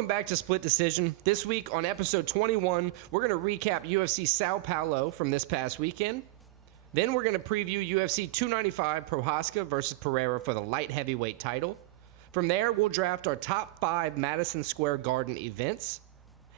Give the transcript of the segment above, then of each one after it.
welcome back to Split Decision. This week on episode 21, we're going to recap UFC Sao Paulo from this past weekend. Then we're going to preview UFC 295 Prochazka versus Pereira for the light heavyweight title. From there, we'll draft our top 5 Madison Square Garden events.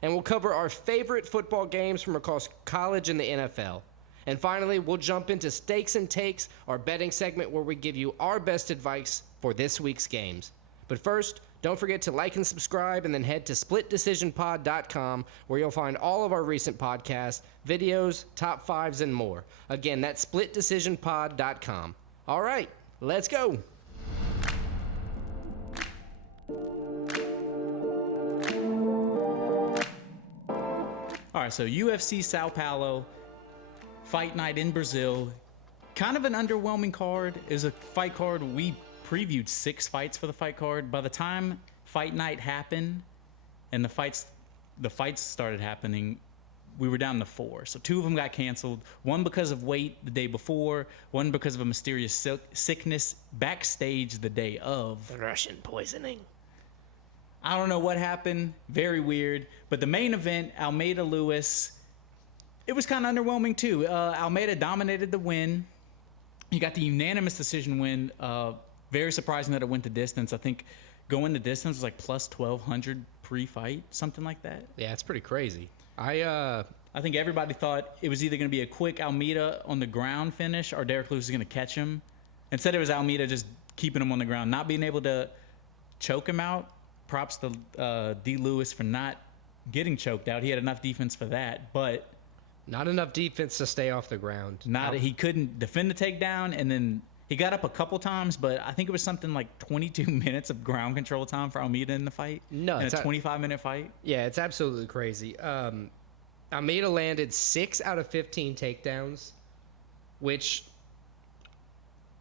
And we'll cover our favorite football games from across college and the NFL. And finally, we'll jump into Stakes and Takes, our betting segment where we give you our best advice for this week's games. But first, don't forget to like and subscribe, and then head to splitdecisionpod.com where you'll find all of our recent podcasts, videos, top 5s, and more. Again, that's splitdecisionpod.com. All right, let's go. All right, so UFC Sao Paulo, fight night in Brazil. Kind of an underwhelming card. Is a fight card. We previewed 6 fights for the fight card. By the time fight night happened and the fights started happening, we were down to 4. So 2 of them got canceled. One because of weight the day before, one because of a mysterious sickness backstage the day of. The Russian poisoning. I don't know what happened. Very weird. But the main event, Almeida Lewis, it was kind of underwhelming too. Almeida dominated the win. He got the unanimous decision win. Very surprising that it went the distance. I think going the distance was like plus 1,200 pre-fight, something like that. Yeah, it's pretty crazy. I think everybody thought it was either going to be a quick Almeida on the ground finish or Derek Lewis was going to catch him. Instead, it was Almeida just keeping him on the ground, not being able to choke him out. Props to D. Lewis for not getting choked out. He had enough defense for that, but not enough defense to stay off the ground. He couldn't defend the takedown, and then he got up a couple times, but I think it was something like 22 minutes of ground control time for Almeida in the fight. No, in a 25-minute fight. Yeah, it's absolutely crazy. Almeida landed 6 out of 15 takedowns, which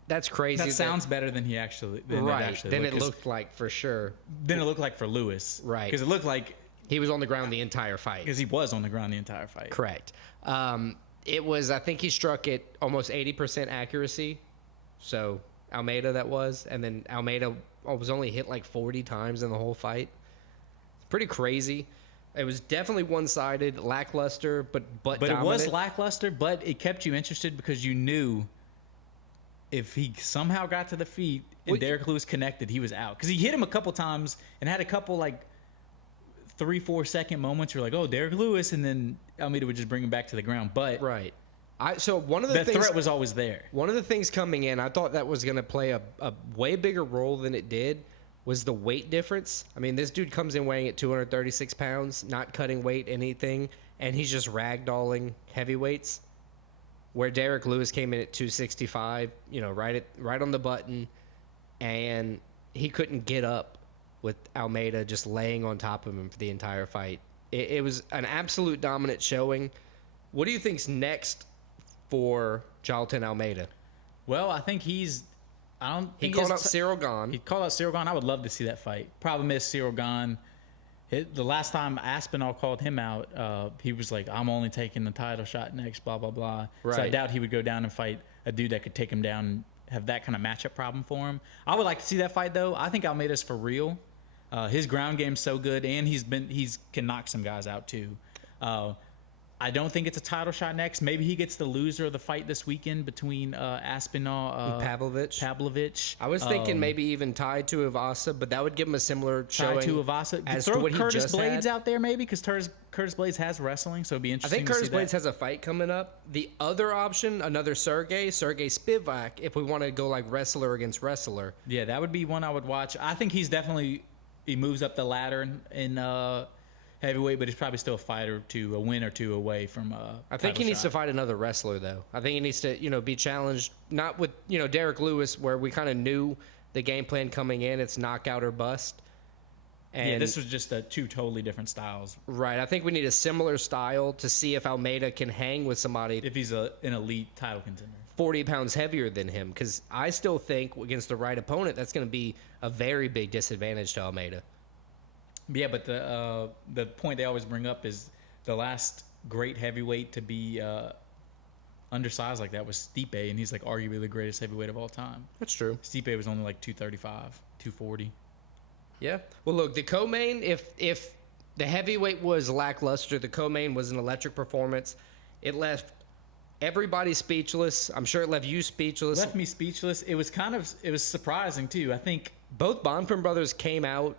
that's crazy. That sounds better than he actually. Than it looked like for sure. Then it looked like for Lewis, right? Because it looked like he was on the ground the entire fight. Because he was on the ground the entire fight. Correct. It was. I think he struck it almost 80% accuracy. So Almeida that was, and then Almeida was only hit like 40 times in the whole fight. It's pretty crazy. It was definitely one-sided, lackluster, but dominant. It was lackluster, but it kept you interested because you knew if he somehow got to the feet and Derek Lewis connected, he was out. Because he hit him a couple times and had a couple like 3-4 second moments. You're like, oh, Derek Lewis, and then Almeida would just bring him back to the ground. But right. So one of the things, threat was always there. One of the things coming in, I thought that was going to play a way bigger role than it did, was the weight difference. I mean, this dude comes in weighing at 236 pounds, not cutting weight, anything, and he's just ragdolling heavyweights. Where Derek Lewis came in at 265, right on the button, and he couldn't get up with Almeida just laying on top of him for the entire fight. It was an absolute dominant showing. What do you think's next for Jailton Almeida? Well, I think he called out Cyril Gane. He called out Cyril Gane. I would love to see that fight. Problem is, Cyril Gane, the last time Aspinall called him out, he was like, I'm only taking the title shot next, blah, blah, blah. Right. So I doubt he would go down and fight a dude that could take him down and have that kind of matchup problem for him. I would like to see that fight, though. I think Almeida's for real. His ground game's so good, and he can knock some guys out, too. I don't think it's a title shot next. Maybe he gets the loser of the fight this weekend between Aspinall and Pavlovich. I was thinking maybe even tied to Ivasa, but that would give him a similar showing. Tied to Ivasa. As throw to what Curtis he just Blades had. out there maybe, because Curtis Blades has wrestling, so it'd be interesting. I think Curtis Blades has a fight coming up. The other option, another Sergey Spivak, if we want to go like wrestler against wrestler. Yeah, that would be one I would watch. I think he moves up the ladder in heavyweight, but he's probably still a win or two away from I think he needs to fight another wrestler, though. I think he needs to, be challenged, not with, Derek Lewis, where we kind of knew the game plan coming in. It's knockout or bust. And this was just two totally different styles. Right. I think we need a similar style to see if Almeida can hang with somebody. If he's an elite title contender. 40 pounds heavier than him, because I still think against the right opponent, that's going to be a very big disadvantage to Almeida. Yeah, but the point they always bring up is the last great heavyweight to be undersized like that was Stipe, and he's like arguably the greatest heavyweight of all time. That's true. Stipe was only like 235, 240. Yeah. Well, look, the co-main, if the heavyweight was lackluster, the co-main was an electric performance. It left everybody speechless. I'm sure it left you speechless. Left me speechless. It was surprising too. I think both Bonfim brothers came out,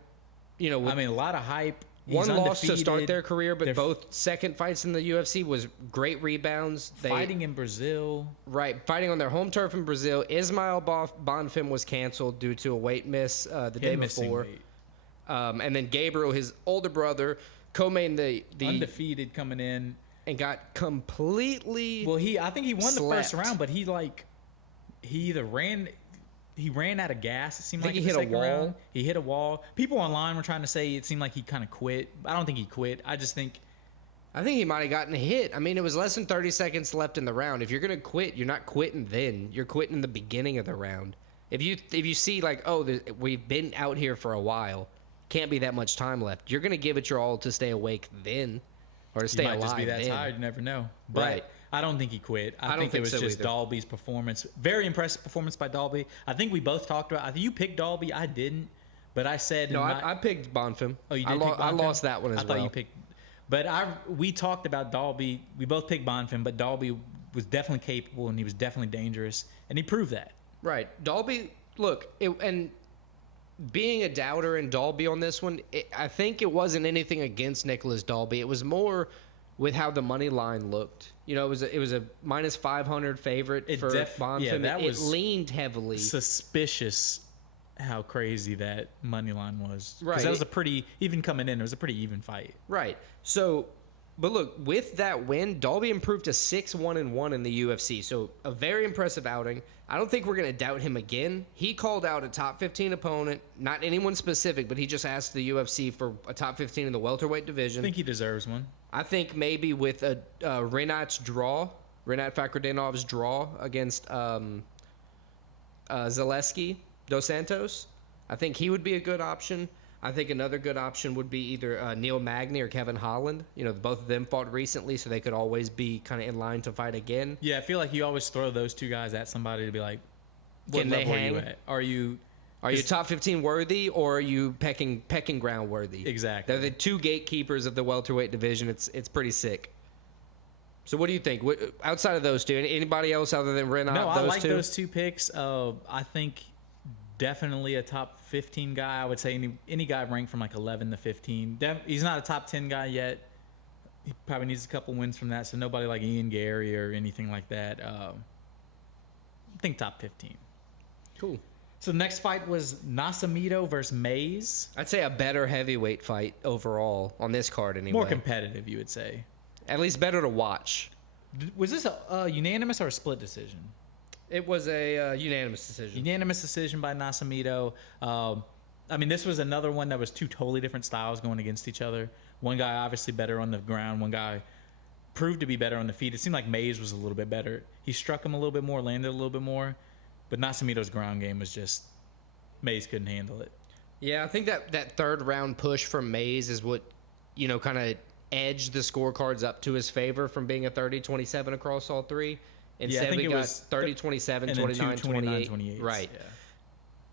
with, a lot of hype. One loss to start their career, but both second fights in the UFC was great rebounds. Fighting in Brazil. Right, fighting on their home turf in Brazil. Ismail Bonfim was canceled due to a weight miss the day before. And then Gabriel, his older brother, co-main the undefeated coming in. And got completely I think he won the first round, but he ran out of gas. It seemed like he hit a wall. Round. He hit a wall. People online were trying to say it seemed like he kind of quit. I don't think he quit. I think he might have gotten a hit. I mean, it was less than 30 seconds left in the round. If you're gonna quit, you're not quitting then. You're quitting in the beginning of the round. If you see like, we've been out here for a while, can't be that much time left. You're gonna give it your all to stay awake then, or to stay alive. You might just be that tired. You never know. But right. I don't think he quit. I think it was just either. Dalby's performance. Very impressive performance by Dalby. I think we both talked about. You picked Dalby. I didn't, but I said I picked Bonfim. Oh, you did. I lost that one as well. I thought you picked. But we talked about Dalby. We both picked Bonfim, but Dalby was definitely capable and he was definitely dangerous, and he proved that. Right, Dalby. Look, and being a doubter in Dalby on this one, I think it wasn't anything against Nicholas Dalby. It was more with how the money line looked. It was a minus 500 favorite for Bonfim. Yeah, it leaned heavily. Suspicious how crazy that money line was. Right. Because that was a pretty, even coming in, it was a pretty even fight. Right. So, but look, with that win, Dalby improved to 6-1-1 in the UFC. So a very impressive outing. I don't think we're going to doubt him again. He called out a top 15 opponent, not anyone specific, but he just asked the UFC for a top 15 in the welterweight division. I think he deserves one. I think maybe with a Renat Fakhreddinov draw against Zaleski dos Santos, I think he would be a good option. I think another good option would be either Neil Magny or Kevin Holland. Both of them fought recently, so they could always be kind of in line to fight again. Yeah, I feel like you always throw those two guys at somebody to be like, what level are you at? Are you top 15 worthy, or are you pecking ground worthy? Exactly. They're the two gatekeepers of the welterweight division. It's pretty sick. So what do you think? Outside of those two, anybody else other than Renat? No, I like those two picks. I think definitely a top 15 guy. I would say any guy ranked from like 11 to 15. He's not a top 10 guy yet. He probably needs a couple wins from that. So nobody like Ian Gary or anything like that. I think top 15. Cool. So the next fight was Nascimento versus Mays. I'd say a better heavyweight fight overall on this card anyway. More competitive, you would say. At least better to watch. Was this a unanimous or a split decision? It was a unanimous decision. Unanimous decision by Nascimento. This was another one that was two totally different styles going against each other. One guy obviously better on the ground. One guy proved to be better on the feet. It seemed like Mays was a little bit better. He struck him a little bit more, landed a little bit more. But Nascimento's ground game was just, Mays couldn't handle it. Yeah, I think that third round push from Mays is what, kind of edged the scorecards up to his favor from being a 30-27 across all three. Instead, we got 30-27, 29-28. Right. Yeah.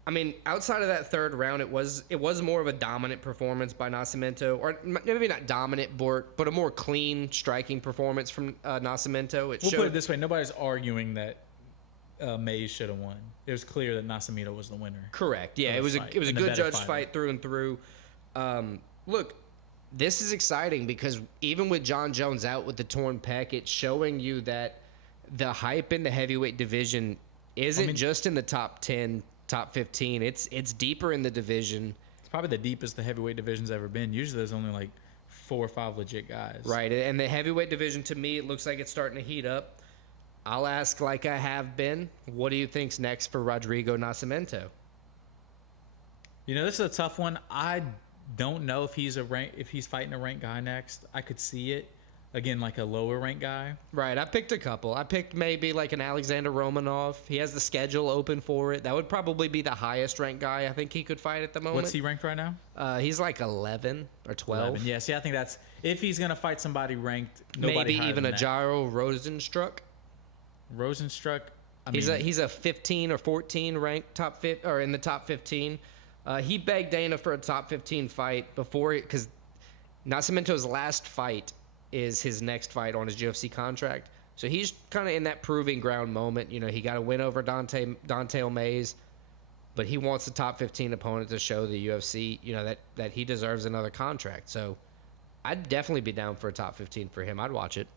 I mean, outside of that third round, it was more of a dominant performance by Nascimento, or maybe not dominant, but a more clean striking performance from Nascimento. We'll put it this way: nobody's arguing that Mays should have won. It was clear that Nascimento was the winner. Correct. Yeah, it was a good judged fight through and through. Look, this is exciting because even with John Jones out with the torn pec, it's showing you that the hype in the heavyweight division isn't just in the top 10, top 15. It's deeper in the division. It's probably the deepest the heavyweight division's ever been. Usually there's only like 4 or 5 legit guys. Right, and the heavyweight division, to me, it looks like it's starting to heat up. I'll ask like I have been, what do you think's next for Rodrigo Nascimento? This is a tough one. I don't know if he's fighting a ranked guy next. I could see it. Again, like a lower ranked guy. Right. I picked a couple. I picked maybe like an Alexander Romanov. He has the schedule open for it. That would probably be the highest ranked guy I think he could fight at the moment. What's he ranked right now? He's like 11 or 12. 11. Yeah, see, I think that's if he's going to fight somebody ranked, nobody maybe even a Jairo Rosenstruck. Rosenstruck. He's a 15 or 14 ranked top 5 or in the top 15. He begged Dana for a top 15 fight before it, because Nascimento's last fight is his next fight on his UFC contract. So he's kind of in that proving ground moment. You know, he got a win over Dante Mays, but he wants a top 15 opponent to show the UFC, you know, that he deserves another contract. So I'd definitely be down for a top 15 for him. I'd watch it.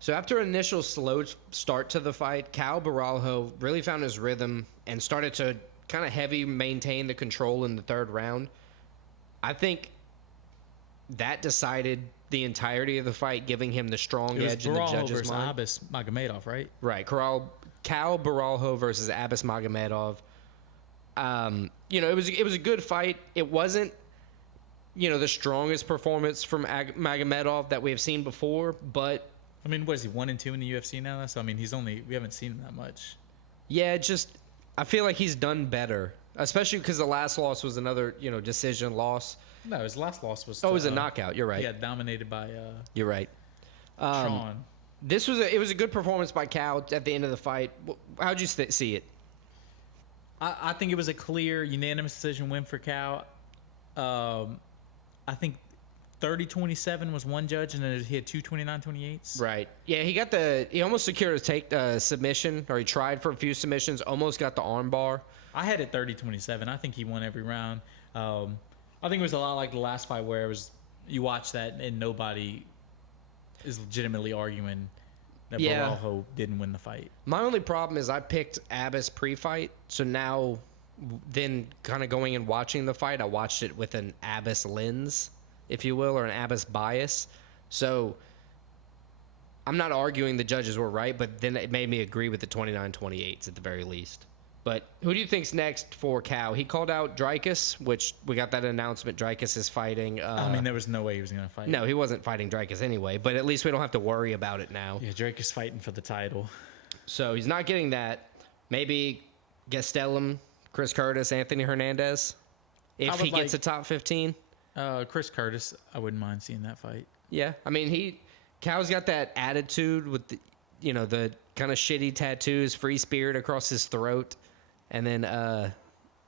So after an initial slow start to the fight, Cal Baralho really found his rhythm and started to kind of heavy maintain the control in the third round. I think that decided the entirety of the fight, giving him the strong edge in the judges' mind. Abbas Magomedov, right? Right. Cal Baralho versus Abbas Magomedov. You know, it was a good fight. It wasn't, you know, the strongest performance from Magomedov that we have seen before, but I mean, what is he, 1-2 in the UFC now? So I mean, we haven't seen him that much. Yeah, I feel like he's done better, especially because the last loss was another, you know, decision loss. No, his last loss was. It was a knockout. You're right. Yeah, dominated by. You're right. Tron. It was a good performance by Cal at the end of the fight. How'd you see it? I think it was a clear, unanimous decision win for Cal. I think 30-27 was one judge, and then he had 2 29-28s. Right. Yeah, he almost secured a submission, or he tried for a few submissions, almost got the arm bar. I had it 30-27. I think he won every round. I think it was a lot like the last fight where it was you watch that and nobody is legitimately arguing that Baralho didn't win the fight. My only problem is I picked Abbas pre-fight, so now then kind of going and watching the fight, I watched it with an Abbas lens, if you will, or an Abbas bias. So I'm not arguing the judges were right, but then it made me agree with the 29-28s at the very least. But who do you think's next for Cal? He called out Dricus, which we got that announcement. Dricus is fighting. I mean, there was no way he was going to fight. No, he wasn't fighting Dricus anyway, but at least we don't have to worry about it now. Yeah, Dricus fighting for the title. So he's not getting that. Maybe Gastelum, Chris Curtis, Anthony Hernandez, if he gets a top 15. Chris Curtis, I wouldn't mind seeing that fight. Yeah, I mean, Cal's got that attitude with the kind of shitty tattoos, free spirit across his throat. And then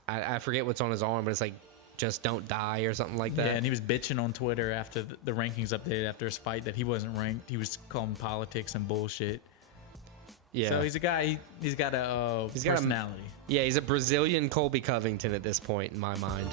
I forget what's on his arm, but it's like, just don't die or something like that. Yeah, and he was bitching on Twitter after the rankings updated after his fight that he wasn't ranked. He was calling politics and bullshit. Yeah. So he's a guy, he's got a personality. He's a Brazilian Colby Covington at this point in my mind.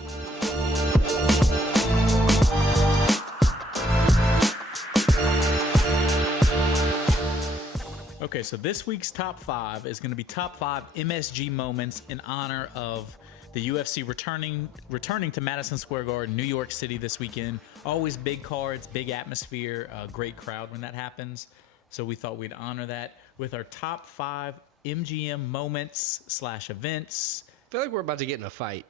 Okay, so this week's top 5 is going to be top 5 MSG moments in honor of the UFC returning to Madison Square Garden, New York City this weekend. Always big cards, big atmosphere, great crowd when that happens. So we thought we'd honor that with our top 5 MGM moments / events. I feel like we're about to get in a fight.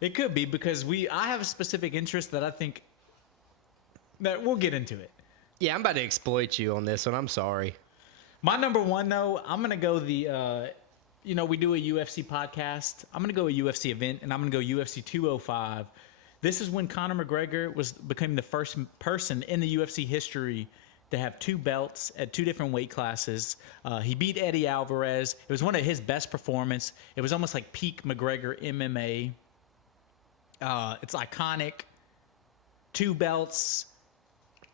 It could be because I have a specific interest that I think that we'll get into it. Yeah, I'm about to exploit you on this one. I'm sorry. My number one, though, I'm going to go we do a UFC podcast. I'm going to go a UFC event, and I'm going to go UFC 205. This is when Conor McGregor became the first person in the UFC history to have 2 belts at 2 different weight classes. He beat Eddie Alvarez. It was one of his best performances. It was almost like peak McGregor MMA. It's iconic. 2 belts.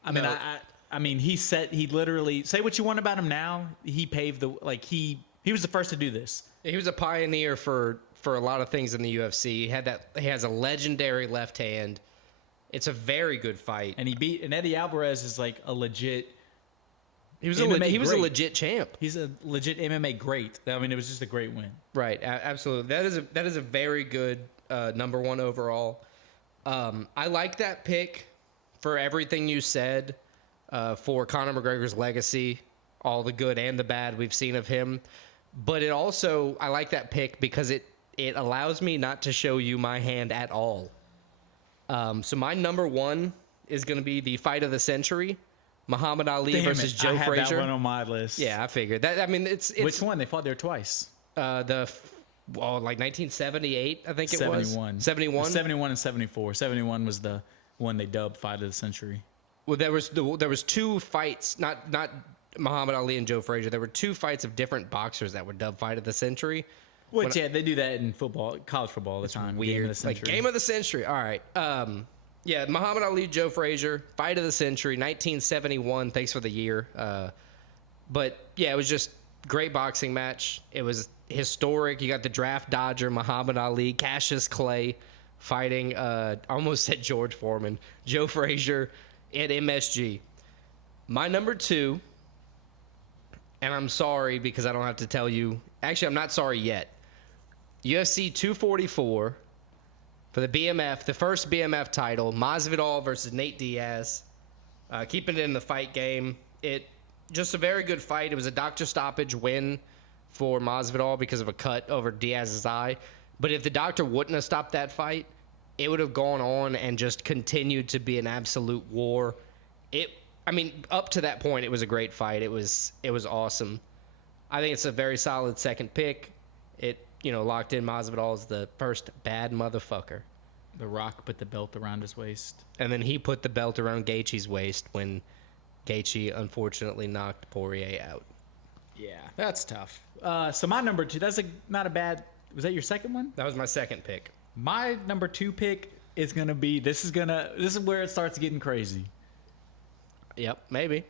He literally, say what you want about him now. He paved he was the first to do this. He was a pioneer for a lot of things in the UFC. He has a legendary left hand. It's a very good fight. And Eddie Alvarez is like a legit. He was a legit champ. He's a legit MMA great. I mean, it was just a great win. Right, absolutely. That is a very good number 1 overall. I like that pick for everything you said. For Conor McGregor's legacy, all the good and the bad we've seen of him. But I like that pick because it allows me not to show you my hand at all. So my number 1 is going to be the fight of the century, Muhammad Ali versus Joe Frazier. I had that one on my list. Yeah, I figured that. I mean, it's which one? They fought there twice. Like 1978, I think it 71. was. 71. 71 and 74. 71 was the one they dubbed fight of the century. Well, there was 2 fights, not Muhammad Ali and Joe Frazier. There were 2 fights of different boxers that were dubbed fight of the century. Which, yeah, they do that in football, college football all the time. Weird. Game of the century. Game of the century. All right. Yeah, Muhammad Ali, Joe Frazier, fight of the century, 1971. Thanks for the year. But, yeah, it was just great boxing match. It was historic. You got the draft dodger, Muhammad Ali, Cassius Clay fighting, almost said George Foreman, Joe Frazier at MSG. My number 2, and I'm sorry because I don't have to tell you. Actually, I'm not sorry yet. UFC 244 for the BMF, the first BMF title, Masvidal versus Nate Diaz. Keeping it in the fight game. It just a very good fight. It was a doctor stoppage win for Masvidal because of a cut over Diaz's eye. But if the doctor wouldn't have stopped that fight, it would have gone on and just continued to be an absolute war. Up to that point, it was a great fight. It was awesome. I think it's a very solid second pick. It locked in Masvidal as the first bad motherfucker. The Rock put the belt around his waist. And then he put the belt around Gaethje's waist when Gaethje unfortunately knocked Poirier out. Yeah, that's tough. So my number 2, that's not a bad... Was that your second one? That was my second pick. My number 2 pick is going to be... This is where it starts getting crazy. Yep, maybe.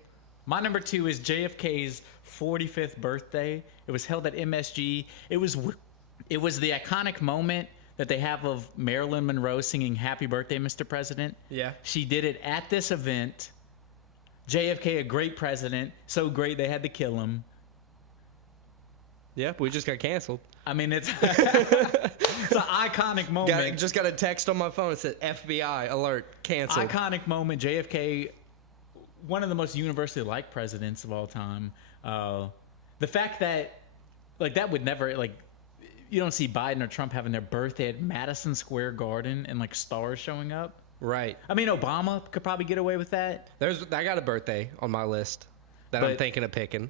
My number 2 is JFK's 45th birthday. It was held at MSG. It was the iconic moment that they have of Marilyn Monroe singing Happy Birthday, Mr. President. Yeah. She did it at this event. JFK, a great president. So great they had to kill him. Yep, we just got canceled. I mean, it's an iconic moment. Just got a text on my phone. It said FBI alert, canceled. Iconic moment. JFK, one of the most universally liked presidents of all time. The fact that, that would never, you don't see Biden or Trump having their birthday at Madison Square Garden and, stars showing up. Right. I mean, Obama could probably get away with that. I got a birthday on my list that I'm thinking of picking.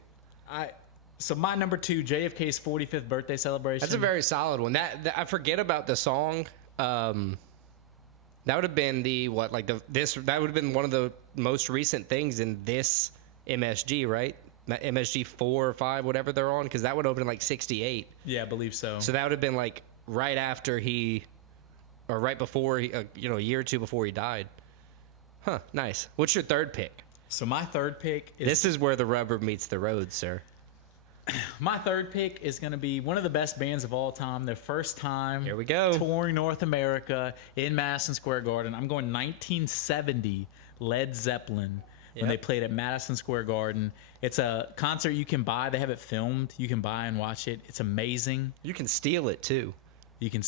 So my number 2, JFK's 45th birthday celebration. That's a very solid one. That I forget about the song. That would have been that would have been one of the most recent things in this MSG, right? MSG 4 or 5, whatever they're on, because that would have been 68. Yeah, I believe so. So that would have been right after or right before a year or two before he died. Huh, nice. What's your third pick? So my third pick is... This is where the rubber meets the road, sir. My third pick is going to be one of the best bands of all time. Their first time Here we go. touring North America in Madison Square Garden. I'm going 1970, Led Zeppelin, when they played at Madison Square Garden. It's a concert you can buy. They have it filmed. You can buy and watch it. It's amazing. You can steal it, too. You can...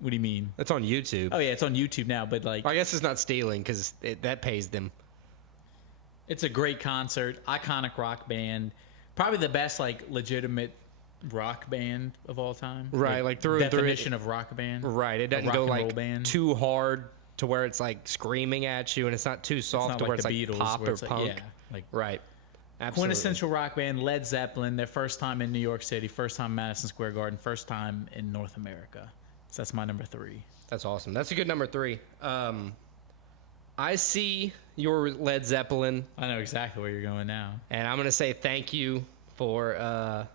What do you mean? It's on YouTube. Oh, yeah, it's on YouTube now, but I guess it's not stealing because that pays them. It's a great concert. Iconic rock band. Probably the best, legitimate rock band of all time. Right, through and through. Definition of rock band. Right, it doesn't go, too hard to where it's, screaming at you, and it's not too soft to where it's, Beatles, pop or punk. Right. Absolutely. Quintessential rock band, Led Zeppelin, their first time in New York City, first time Madison Square Garden, first time in North America. So that's my number 3. That's awesome. That's a good number 3. I see your Led Zeppelin. I know exactly where you're going now. And I'm going to say thank you for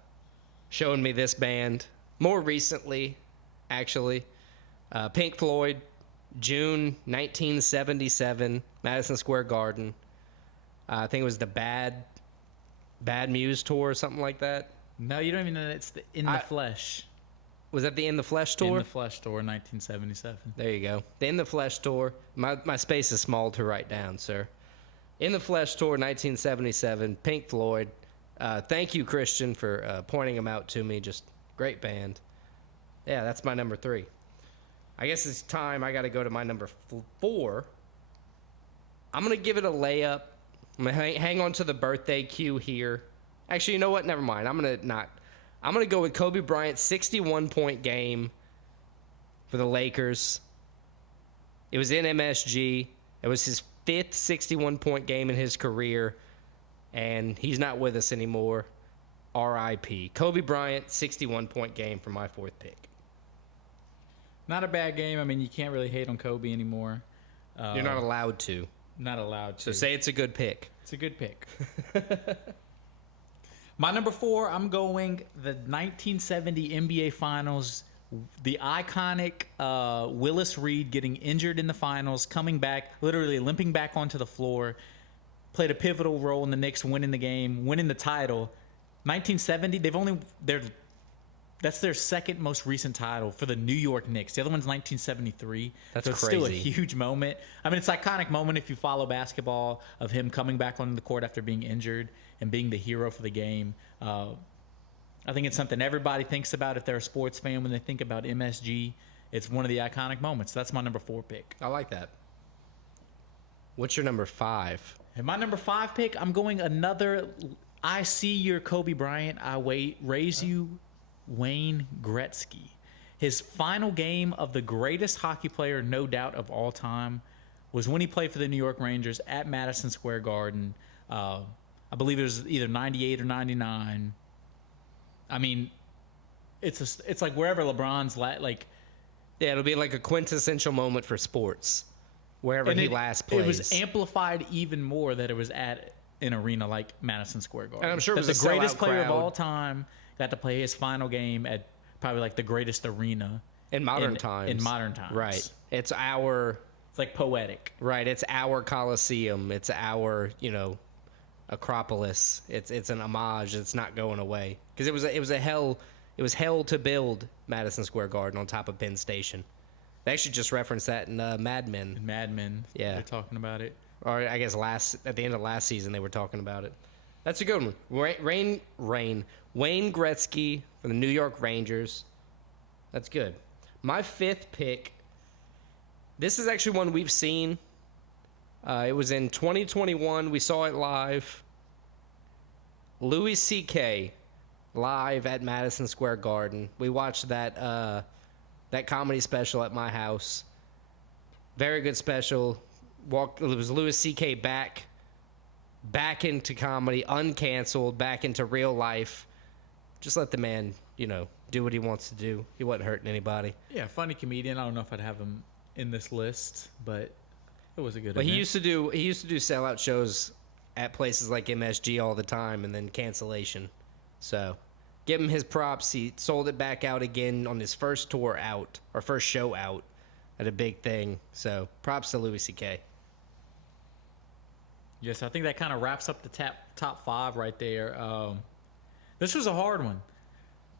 showing me this band. More recently, actually. Pink Floyd, June 1977, Madison Square Garden. I think it was the Bad Muse tour or something like that. No, you don't even know. It's the In the Flesh. Was that the In the Flesh tour? In the Flesh tour, 1977. There you go. The In the Flesh tour. My space is small to write down, sir. In the Flesh tour, 1977. Pink Floyd. Thank you, Christian, for pointing them out to me. Just great band. Yeah, that's my number 3. I guess it's time I got to go to my number 4. I'm going to give it a layup. I'm going to hang on to the birthday cue here. Actually, you know what? Never mind. I'm going to go with Kobe Bryant's 61-point game for the Lakers. It was in MSG. It was his 5th 61-point game in his career, and he's not with us anymore. R.I.P. Kobe Bryant, 61-point game for my 4th pick. Not a bad game. I mean, you can't really hate on Kobe anymore. You're not allowed to. Not allowed to. So say it's a good pick. It's a good pick. My number 4, I'm going the 1970 NBA Finals. The iconic Willis Reed getting injured in the finals, coming back, literally limping back onto the floor, played a pivotal role in the Knicks winning the game, winning the title. 1970, that's their second most recent title for the New York Knicks. The other one's 1973. That's so it's crazy. Still a huge moment. I mean, it's an iconic moment if you follow basketball of him coming back onto the court after being injured and being the hero for the game. I think it's something everybody thinks about if they're a sports fan when they think about MSG. It's one of the iconic moments. That's my number 4 pick. I like that. What's your number 5? And my number 5 pick, I'm going another. I see your Kobe Bryant. Raise you, Wayne Gretzky. His final game of the greatest hockey player, no doubt, of all time was when he played for the New York Rangers at Madison Square Garden. I believe it was either 98 or 99. I mean, it's like wherever LeBron's yeah, it'll be like a quintessential moment for sports, wherever he last plays. It was amplified even more that it was at an arena like Madison Square Garden. And I'm sure it was the greatest player crowd of all time got to play his final game at probably like the greatest arena in modern times. In modern times, right? It's like poetic, right? It's our Coliseum. It's our Acropolis. It's an homage. It's not going away because it was hell to build Madison Square Garden on top of Penn Station. They actually just referenced that in Mad Men. Yeah, they're talking about it. Or I guess at the end of last season they were talking about it. That's a good one. Wayne Gretzky from the New York Rangers. That's good. My 5th pick. This is actually one we've seen. It was in 2021. We saw it live. Louis C.K. live at Madison Square Garden. We watched that comedy special at my house. Very good special. It was Louis C.K. back into comedy, uncanceled, back into real life. Just let the man, do what he wants to do. He wasn't hurting anybody. Yeah, funny comedian. I don't know if I'd have him in this list, but it was a good. But he used to do sellout shows at places like MSG all the time, and then cancellation. So, give him his props. He sold it back out again on his first tour out, or first show out, at a big thing. So, props to Louis C.K. Yes, I think that kind of wraps up the top 5 right there. This was a hard one.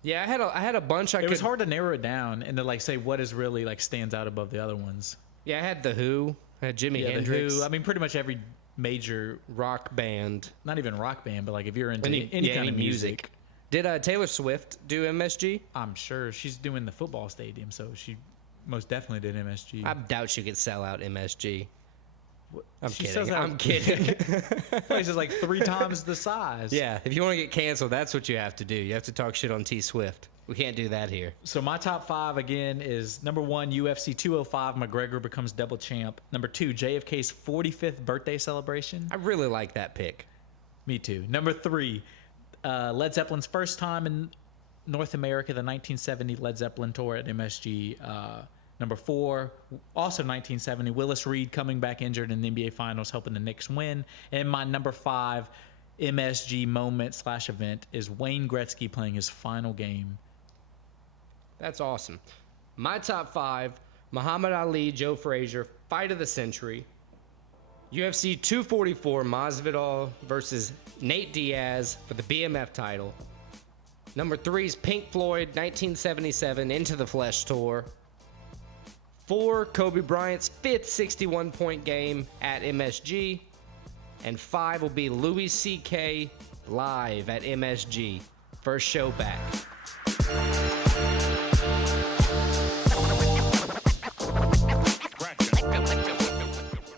Yeah, I had a bunch. It was hard to narrow it down and to say what is really stands out above the other ones. Yeah, I had The Who. I had Jimi Hendrix. The Who. I mean, pretty much every major rock band. Not even rock band, but if you're into any kind of music. Did Taylor Swift do MSG? I'm sure she's doing the football stadium, so she most definitely did MSG. I doubt she could sell out MSG. I'm she kidding. I'm kidding. Place is 3 times the size. Yeah, if you want to get canceled, that's what you have to do. You have to talk shit on T Swift. We can't do that here. So my top 5 again is number 1, UFC 205. McGregor becomes double champ. Number 2, JFK's 45th birthday celebration. I really like that pick. Me too. Number 3, Led Zeppelin's first time in North America, the 1970 Led Zeppelin tour at MSG. Number 4, also 1970, Willis Reed coming back injured in the NBA Finals, helping the Knicks win. And my number 5 MSG moment / event is Wayne Gretzky playing his final game. That's awesome. My top 5, Muhammad Ali, Joe Frazier, fight of the century. UFC 244, Masvidal versus Nate Diaz for the BMF title. Number 3 is Pink Floyd, 1977, Into the Flesh tour. 4, Kobe Bryant's 5th 61-point game at MSG. And 5 will be Louis C.K. live at MSG. First show back.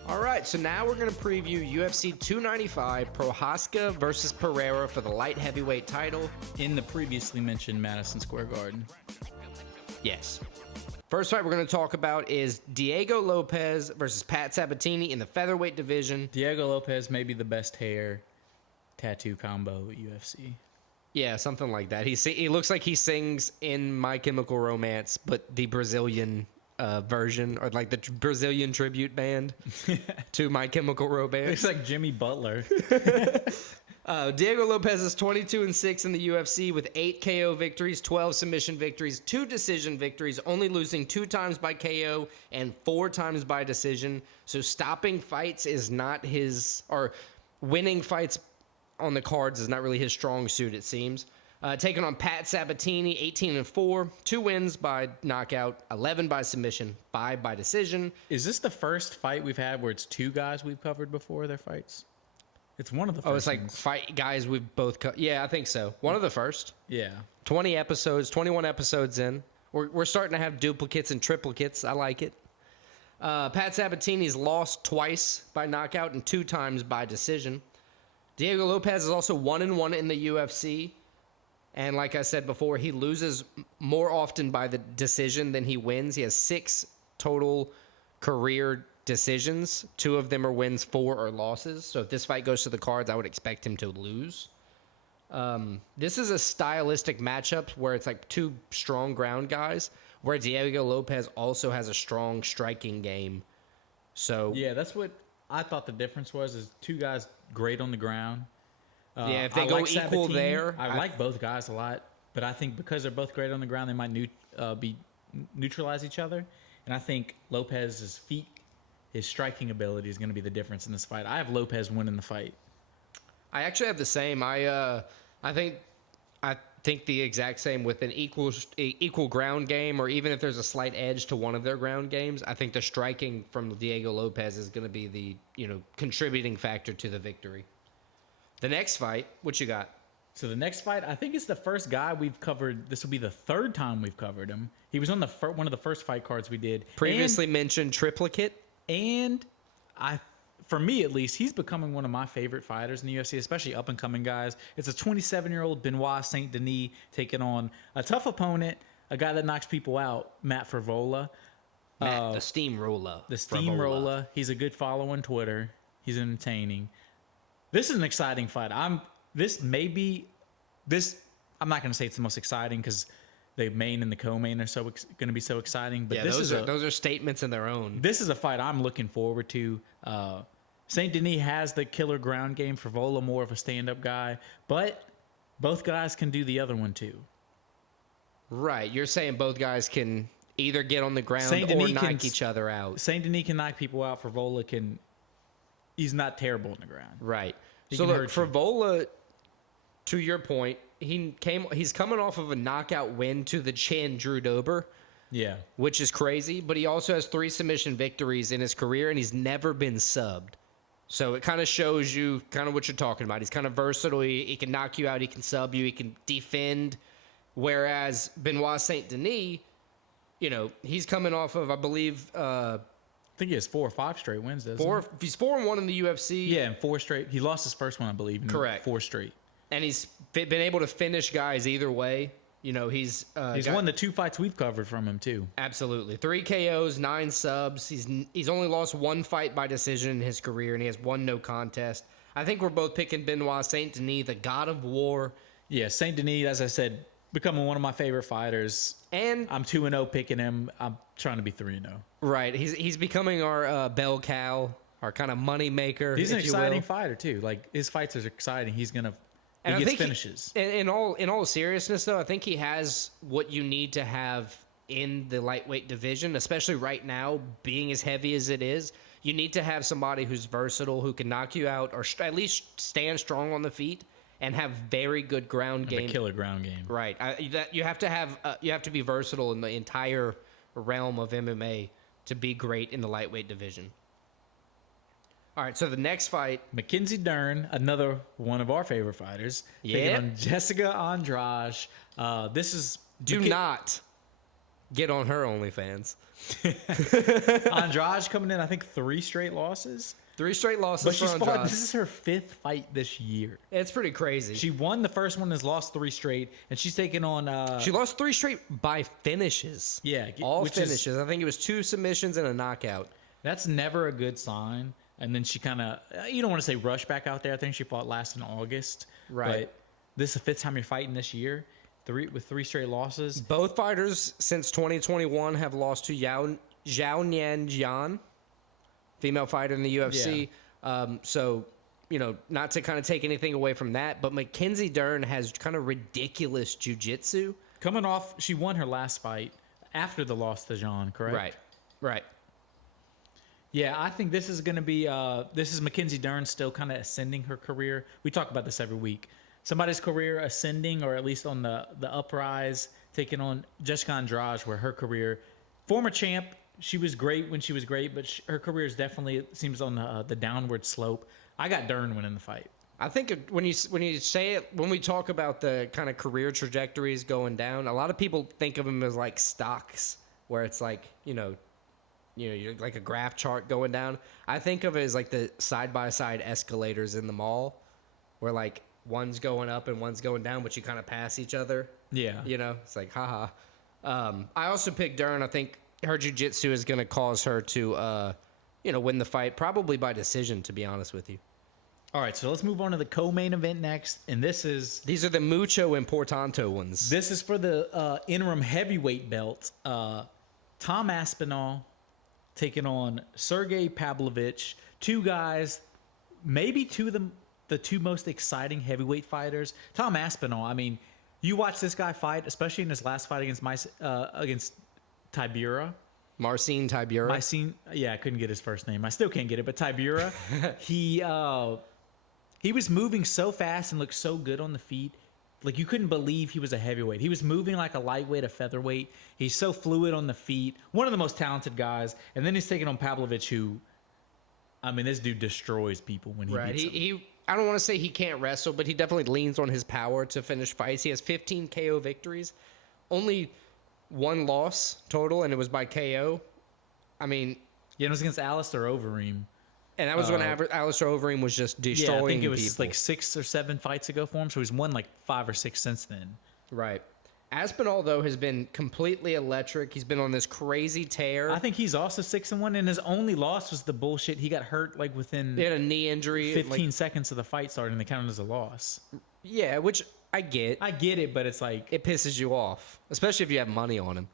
All right, so now we're going to preview UFC 295, Prochazka versus Pereira for the light heavyweight title. In the previously mentioned Madison Square Garden. Yes. First fight we're going to talk about is Diego Lopez versus Pat Sabatini in the featherweight division. Diego Lopez may be the best hair tattoo combo at UFC. Yeah, something like that. He looks like he sings in My Chemical Romance, but the Brazilian version, or the Brazilian tribute band to My Chemical Romance. It's like Jimmy Butler. Diego Lopez is 22-6 in the UFC with 8 KO victories, 12 submission victories, 2 decision victories, only losing 2 times by KO and 4 times by decision. So stopping fights is not his, or winning fights on the cards is not really his strong suit, it seems. Taking on Pat Sabatini, 18-4, 2 wins by knockout, 11 by submission, 5 by decision. Is this the first fight we've had where it's 2 guys we've covered before their fights? It's one of the first. Oh, it's like fight guys we've both yeah, I think so. One of the first. Yeah. 20 episodes, 21 episodes in. We're starting to have duplicates and triplicates. I like it. Pat Sabatini's lost twice by knockout and 2 times by decision. Diego Lopez is also 1-1 in the UFC. And like I said before, he loses more often by the decision than he wins. He has 6 total career decisions. 2 of them are wins, 4 are losses. So if this fight goes to the cards, I would expect him to lose. This is a stylistic matchup where it's like 2 strong ground guys, where Diego Lopez also has a strong striking game. So yeah, that's what I thought the difference was, is 2 guys great on the ground. Yeah, if they go equal Sabatini, there. I like both guys a lot, but I think because they're both great on the ground, they might neutralize each other. And I think Lopez's feet, his striking ability is going to be the difference in this fight. I have Lopez winning the fight. I actually have the same. I think the exact same with an equal ground game, or even if there's a slight edge to one of their ground games. I think the striking from Diego Lopez is going to be the contributing factor to the victory. The next fight, what you got? So the next fight, I think it's the first guy we've covered. This will be the 3rd time we've covered him. He was on one of the first fight cards we did. Previously mentioned triplicate. And for me at least, he's becoming one of my favorite fighters in the UFC, especially up-and-coming guys. It's a 27-year-old Benoit Saint-Denis taking on a tough opponent, a guy that knocks people out, Matt Frevola. Matt, the Steamroller. The Steamroller. He's a good follow on Twitter. He's entertaining. This is an exciting fight. I'm not going to say it's the most exciting because the main and the co-main are going to be so exciting. But yeah, those are statements in their own. This is a fight I'm looking forward to. Saint Denis has the killer ground game. Frevola more of a stand-up guy, but both guys can do the other one too. Right, you're saying both guys can either get on the ground or knock each other out. Saint Denis can knock people out. Frevola can. He's not terrible on the ground. Right. So look, Frevola, to your point, he's coming off of a knockout win to the chin Drew Dober. Yeah. Which is crazy, but he also has 3 submission victories in his career, and he's never been subbed. So it kind of shows you kind of what you're talking about. He's kind of versatile. He can knock you out. He can sub you. He can defend. Whereas Benoit Saint-Denis, he's coming off of, I believe... I think he has 4 or 5 straight wins, doesn't he? He's 4-1 in the UFC. Yeah, and 4 straight. He lost his first one, I believe. Correct. 4 straight. And he's been able to finish guys either way. He's won the 2 fights we've covered from him too. Absolutely, 3 KOs, 9 subs. He's only lost 1 fight by decision in his career, and he has 1 no contest. I think we're both picking Benoit Saint-Denis, the God of War. Yeah, Saint-Denis, as I said, becoming one of my favorite fighters. And I'm 2-0 picking him. I'm trying to be 3-0. Right, he's becoming our bell cow, our kind of money maker. He's an exciting fighter too. Like his fights are exciting. He gets finishes. In all seriousness, though, I think he has what you need to have in the lightweight division, especially right now, being as heavy as it is. You need to have somebody who's versatile, who can knock you out, or at least stand strong on the feet and have very good ground game. A killer ground game. Right. You have to be versatile in the entire realm of MMA to be great in the lightweight division. All right, so the next fight, Mackenzie Dern, another one of our favorite fighters, taking on Jessica Andrade. Do not get on her OnlyFans. Andrade coming in, I think 3 straight losses. 3 straight losses. But she's fought. This is her 5th fight this year. It's pretty crazy. She won the first one, has lost 3 straight, and she's taking on. She lost 3 straight by finishes. Yeah, all finishes. I think it was 2 submissions and a knockout. That's never a good sign. And then she kind of, you don't want to say rush back out there. I think she fought last in August. Right. But this is the 5th time you're fighting this year with 3 straight losses. Both fighters since 2021 have lost to Zhao Nianjian, female fighter in the UFC. Yeah. So not to kind of take anything away from that, but Mackenzie Dern has kind of ridiculous jiu-jitsu. Coming off, she won her last fight after the loss to Jean, correct? Right. Yeah, I think this is going to be, this is Mackenzie Dern still kind of ascending her career. We talk about this every week. Somebody's career ascending, or at least on the uprise, taking on Jessica Andrade, where her career, former champ, she was great when she was great, but her career is definitely seems on the downward slope. I got Dern winning the fight. I think when you say it, when we talk about the kind of career trajectories going down, a lot of people think of them as like stocks, where it's like, you're like a graph chart going down. I think of it as like the side-by-side escalators in the mall, where like one's going up and one's going down, but you kind of pass each other. Yeah. It's like, haha. I also picked Dern. I think her jiu-jitsu is going to cause her to, win the fight, probably by decision, to be honest with you. All right, so let's move on to the co-main event next, and these are the mucho importante ones. This is for the interim heavyweight belt. Tom Aspinall taking on Sergey Pavlovich. Two guys, maybe two of the two most exciting heavyweight fighters. Tom Aspinall, I mean, you watch this guy fight, especially in his last fight against Tybura. Marcin Tybura. I couldn't get his first name. I still can't get it, but Tybura. He was moving so fast and looked so good on the feet. Like, you couldn't believe he was a heavyweight. He was moving like a lightweight, a featherweight. He's so fluid on the feet. One of the most talented guys. And then he's taking on Pavlovich, who, I mean, this dude destroys people when he beats them. I don't want to say he can't wrestle, but he definitely leans on his power to finish fights. He has 15 KO victories. Only one loss total, and it was by KO. I mean... Yeah, it was against Alistair Overeem. And that was when Alistair Overeem was just destroying people. I think it was like 6 or 7 fights ago for him, so he's won like 5 or 6 since then. Right. Aspinall, though, has been completely electric. He's been on this crazy tear. I think he's also 6-1, and his only loss was the bullshit. He got hurt like within... He had a knee injury. 15 seconds of the fight started, and they counted as a loss. Yeah, which I get. I get it, but it's like... It pisses you off, especially if you have money on him.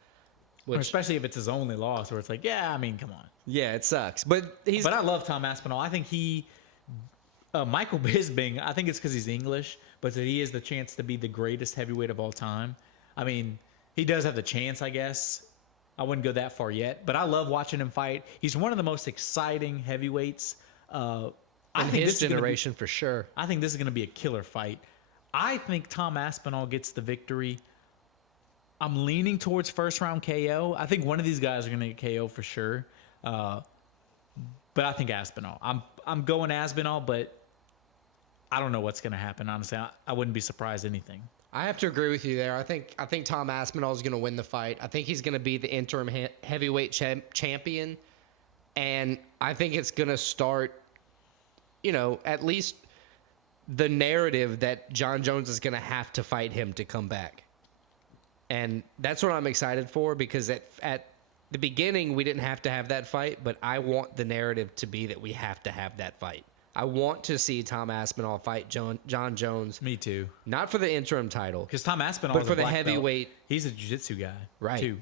Or especially if it's his only loss, where it's like, yeah, I mean, come on. Yeah, it sucks. But I love Tom Aspinall. I think Michael Bisping, I think it's because he's English, but that he has the chance to be the greatest heavyweight of all time. I mean, he does have the chance, I guess. I wouldn't go that far yet, but I love watching him fight. He's one of the most exciting heavyweights. In his generation, for sure. I think this is going to be a killer fight. I think Tom Aspinall gets the victory. I'm leaning towards first round KO. I think one of these guys are going to get KO for sure. But I think Aspinall. I'm going Aspinall, but I don't know what's going to happen. Honestly, I wouldn't be surprised anything. I have to agree with you there. I think Tom Aspinall is going to win the fight. I think he's going to be the interim heavyweight champion, and I think it's going to start, at least the narrative that John Jones is going to have to fight him to come back. And that's what I'm excited for, because at the beginning, we didn't have to have that fight, but I want the narrative to be that we have to have that fight. I want to see Tom Aspinall fight John Jones. Me too. Not for the interim title. Because Tom Aspinall but for the heavyweight. Belt. He's a jiu-jitsu guy. Right. Too.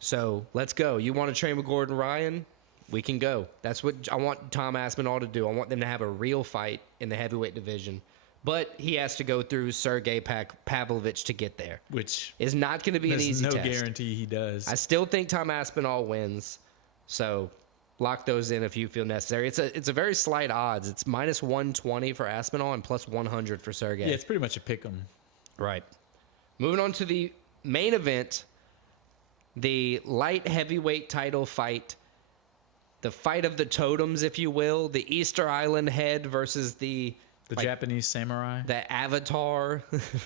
So let's go. You want to train with Gordon Ryan? We can go. That's what I want Tom Aspinall to do. I want them to have a real fight in the heavyweight division. But he has to go through Sergey Pavlovich to get there, which is not going to be an easy test. There's no guarantee he does. I still think Tom Aspinall wins, so lock those in if you feel necessary. It's a very slight odds. It's minus 120 for Aspinall and plus 100 for Sergey. Yeah, it's pretty much a pick 'em. Right. Moving on to the main event, the light heavyweight title fight, the fight of the totems, if you will, the Easter Island head versus the Japanese samurai. The Avatar.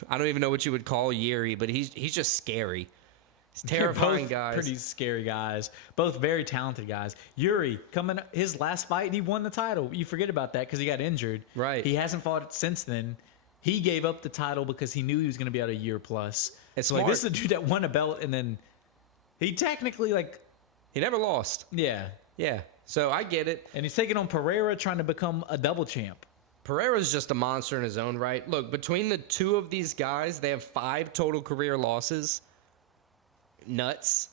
I don't even know what you would call Yuri, but he's just scary. He's terrifying both guys. Pretty scary guys. Both very talented guys. Yuri, his last fight, he won the title. You forget about that because he got injured. Right. He hasn't fought since then. He gave up the title because he knew he was going to be out a year plus. It's like, this is a dude that won a belt, and then he technically, he never lost. Yeah. Yeah. So I get it. And he's taking on Pereira, trying to become a double champ. Pereira's just a monster in his own right. Look, between the two of these guys, they have 5 total career losses. Nuts.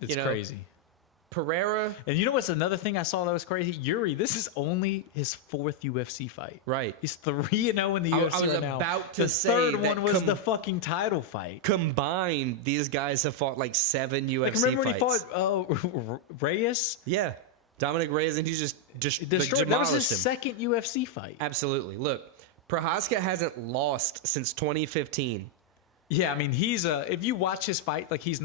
It's crazy. Pereira. And you know what's another thing I saw that was crazy? Yuri, this is only his 4th UFC fight. Right. He's 3-0 in the UFC I was right now. about to the say third that one was the fucking title fight. Combined, these guys have fought like 7 UFC fights. Remember when he fought Reyes? Yeah. Dominic Reyes, and he just Destroyed. That was his him. second UFC fight. Absolutely. Look, Prochazka hasn't lost since 2015. Yeah, I mean, if you watch his fight, like he's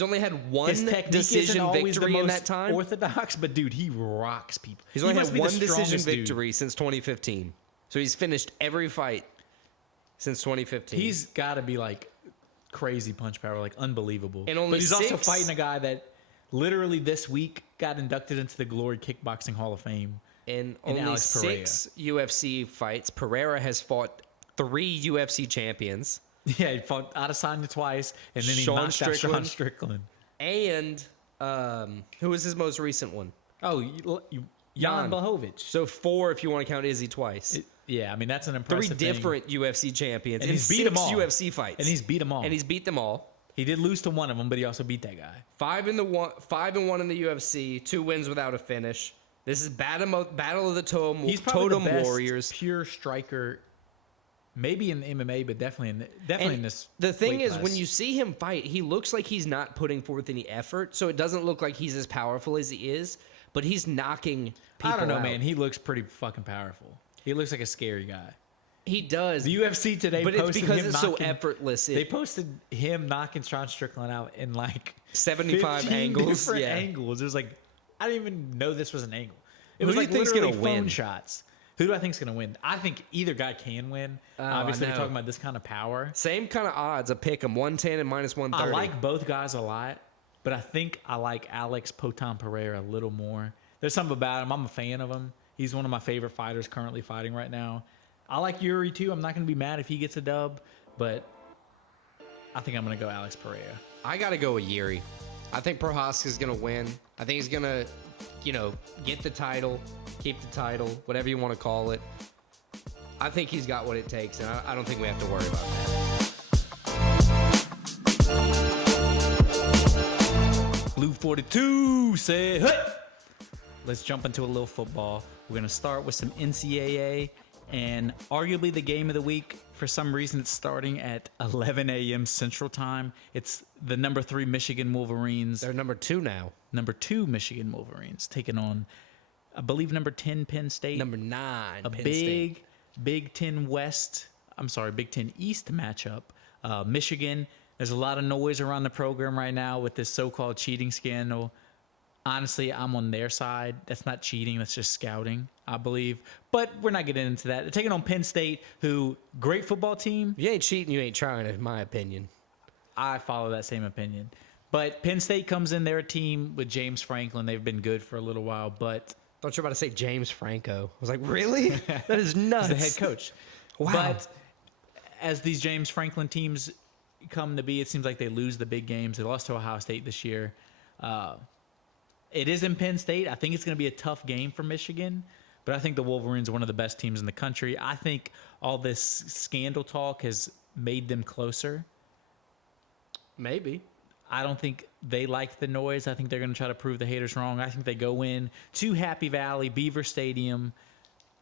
only had one his technique decision isn't victory in that time. Orthodox, but dude, he rocks people. He's only must had be one the decision strongest dude. victory since 2015. So he's finished every fight since 2015. He's got to be like crazy punch power, like unbelievable. And only but he's also 6 fighting a guy that literally this week got inducted into the Glory Kickboxing Hall of Fame. In only Alex Pereira. 6 UFC fights, Pereira has fought 3 UFC champions. Yeah, he fought Adesanya twice, and then he Sean knocked out Sean Strickland. And who was his most recent one? Oh, Jan Blachowicz. So 4 if you want to count Izzy twice. Yeah, I mean, that's an 3 impressive thing. different UFC champions And in he's beat 6 them all. UFC fights. And he's beat them all. And he's beat them all. He did lose to one of them, but he also beat that guy. 5 and 1 in the UFC, 2 wins without a finish. This is battle of the Totem, He's probably Totem the best Warriors. pure striker, maybe in MMA, but definitely in this. The thing weight is, class. when you see him fight, he looks like he's not putting forth any effort. So it doesn't look like he's as powerful as he is, but he's knocking people I don't know, out. man. He looks pretty fucking powerful. He looks like a scary guy. He does. The UFC today, but it's posted because him it's knocking, so effortless. They posted him knocking Sean Strickland out in like 75 15 angles. different Yeah. angles. It was like I didn't even know this was an angle. It Who was do you like think's literally gonna phone win? shots. Who do I think's gonna win? I think either guy can win. Obviously, I we're know. talking about this kind of power. Same kind of odds. A pick 'em 110 and minus 130. I like both guys a lot, but I think I like Alex Potan Pereira a little more. There's something about him. I'm a fan of him. He's one of my favorite fighters currently fighting right now. I like Yuri too. I'm not going to be mad if he gets a dub, but I think I'm going to go Alex Pereira. I got to go with Yuri. I think Prochazka's going to win. I think he's going to, get the title, keep the title, whatever you want to call it. I think he's got what it takes, and I don't think we have to worry about that. Blue 42 say, hey! Let's jump into a little football. We're going to start with some NCAA, and arguably the game of the week. For some reason, it's starting at 11 a.m. Central Time. It's the number 3 Michigan Wolverines. They're number 2 now. Number 2 Michigan Wolverines taking on, I believe, number 10 Penn State. Number 9 a Penn big State. Big Ten Big Ten East matchup. Michigan, there's a lot of noise around the program right now with this so-called cheating scandal. Honestly, I'm on their side. That's not cheating. That's just scouting, I believe. But we're not getting into that. They're taking on Penn State, who, great football team. If you ain't cheating, you ain't trying, in my opinion. I follow that same opinion. But Penn State comes in, they're a team with James Franklin. They've been good for a little while, but... Thought you were about to say James Franco. I was like, really? That is nuts. He's the head coach. Wow. But as these James Franklin teams come to be, it seems like they lose the big games. They lost to Ohio State this year. It is in Penn State. I think it's going to be a tough game for Michigan, but I think the Wolverines are one of the best teams in the country. I think all this scandal talk has made them closer. Maybe. I don't think they like the noise. I think they're going to try to prove the haters wrong. I think they go in to Happy Valley, Beaver Stadium.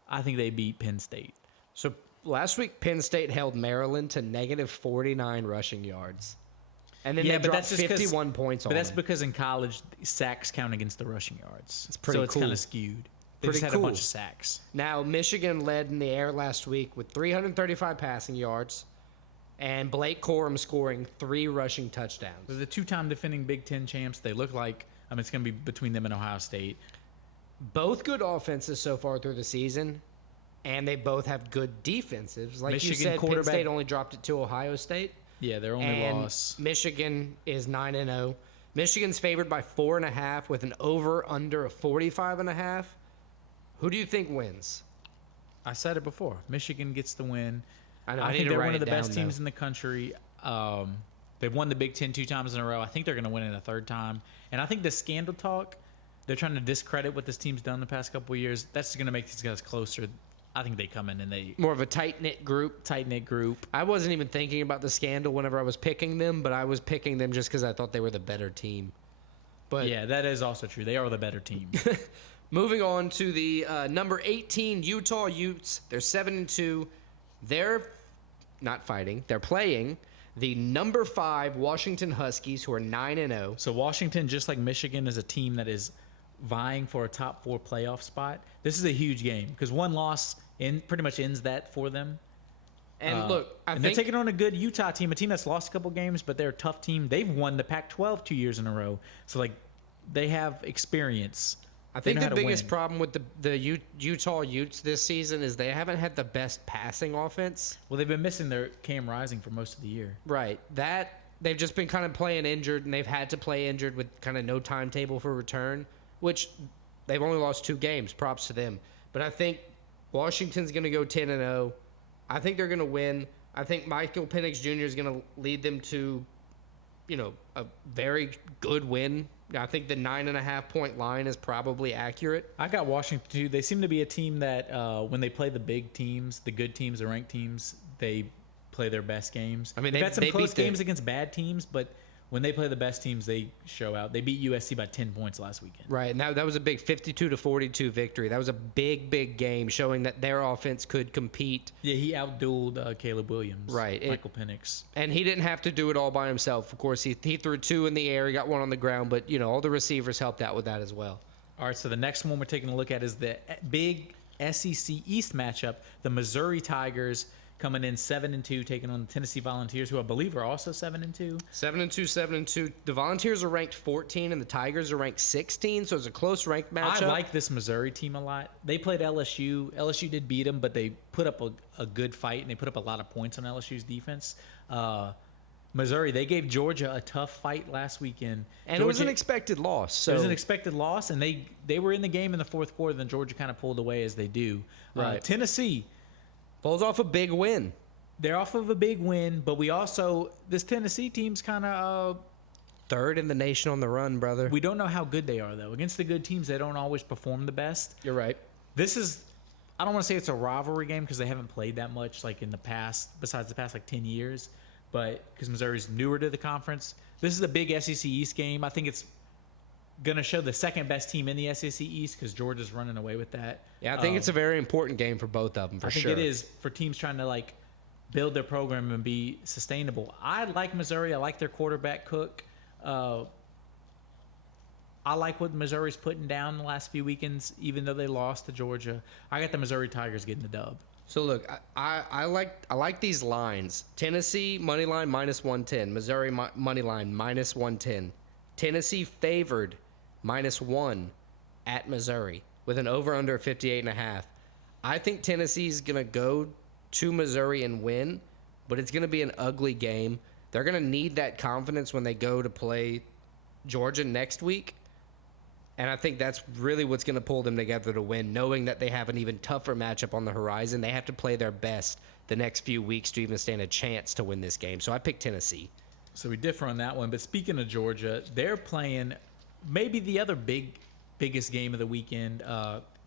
I think they beat Penn State. So last week, Penn State held Maryland to negative 49 rushing yards. And then they dropped 51 points on But that's them. because in college, sacks count against the rushing yards. It's pretty so it's cool. kind of skewed. They Pretty just had cool. a bunch of sacks. Now, Michigan led in the air last week with 335 passing yards, and Blake Corum scoring 3 rushing touchdowns. They're the 2-time defending Big Ten champs. They look like, it's going to be between them and Ohio State. Both good offenses so far through the season, and they both have good defenses. Like Michigan you said, Penn quarterback- State only dropped it to Ohio State. Yeah, their only And loss. Michigan is 9-0. Michigan's favored by 4.5 with an over/under of 45.5. Who do you think wins? I said it before. Michigan gets the win. I know. I I need think to they're write one of it the best down, teams though. in the country. They've won the Big Ten 2 times in a row. I think they're going to win it a 3rd time. And I think the scandal talk, they're trying to discredit what this team's done the past couple of years. That's going to make these guys closer. I think they come in and they More of a tight-knit group. tight-knit group. I wasn't even thinking about the scandal whenever I was picking them, but I was picking them just because I thought they were the better team. But yeah, that is also true. They are the better team. moving on to the number 18 Utah Utes. They're 7-2. They're not fighting. They're playing the number 5 Washington Huskies, who are 9-0. So Washington, just like Michigan, is a team that is vying for a top 4 playoff spot. This is a huge game because one loss pretty much ends that for them. And look, I think they're taking on a good Utah team, a team that's lost a couple games, but they're a tough team. They've won the Pac-12 2 years in a row, so like they have experience. I think the biggest problem with the Utah Utes this season is they haven't had the best passing offense. Well, they've been missing their Cam Rising for most of the year. Right. That they've just been kind of playing injured, and they've had to play injured with kind of no timetable for return, which they've only lost 2 games. Props to them. But I think Washington's going to go 10-0. I think they're going to win. I think Michael Penix Jr. is going to lead them to, a very good win. I think the 9.5-point line is probably accurate. I got Washington too. They seem to be a team that when they play the big teams, the good teams, the ranked teams, they play their best games. I mean, they've had some close games against bad teams, but when they play the best teams, they show out. They beat USC by 10 points last weekend. Right, and that was a big 52-42 victory. That was a big game showing that their offense could compete. Yeah, he outdueled Caleb Williams. Right. Michael Penix. And he didn't have to do it all by himself. Of course, he threw 2 in the air. He got 1 on the ground, but, all the receivers helped out with that as well. All right, so the next one we're taking a look at is the big SEC East matchup, the Missouri Tigers coming in 7-2, taking on the Tennessee Volunteers, who I believe are also 7-2. 7-2. The Volunteers are ranked 14, and the Tigers are ranked 16, so it's a close ranked matchup. I like this Missouri team a lot. They played LSU. LSU did beat them, but they put up a good fight, and they put up a lot of points on LSU's defense. Missouri, they gave Georgia a tough fight last weekend. And it was an expected loss. So. It was an expected loss, and they were in the game in the fourth quarter, then Georgia kind of pulled away as they do. Right. Tennessee pulls off a big win. They're off of a big win, but this Tennessee team's kind of third in the nation on the run, brother. We don't know how good they are, though. Against the good teams, they don't always perform the best. You're right. I don't want to say it's a rivalry game because they haven't played that much like in the past, besides the past like 10 years, but because Missouri's newer to the conference. This is a big SEC East game. I think it's going to show the second best team in the SEC East because Georgia's running away with that. Yeah, I think it's a very important game for both of them, for sure. I think it is for teams trying to build their program and be sustainable. I like Missouri. I like their quarterback, Cook. I like what Missouri's putting down the last few weekends, even though they lost to Georgia. I got the Missouri Tigers getting the dub. So look, I like these lines. Tennessee money line -110, Missouri money line -110. Tennessee favored -1 at Missouri with an over/under 58.5. I think Tennessee's gonna go to Missouri and win, but it's gonna be an ugly game. They're gonna need that confidence when they go to play Georgia next week. And I think that's really what's going to pull them together to win, knowing that they have an even tougher matchup on the horizon. They have to play their best the next few weeks to even stand a chance to win this game. So I picked Tennessee. So we differ on that one. But speaking of Georgia, they're playing maybe the other biggest game of the weekend,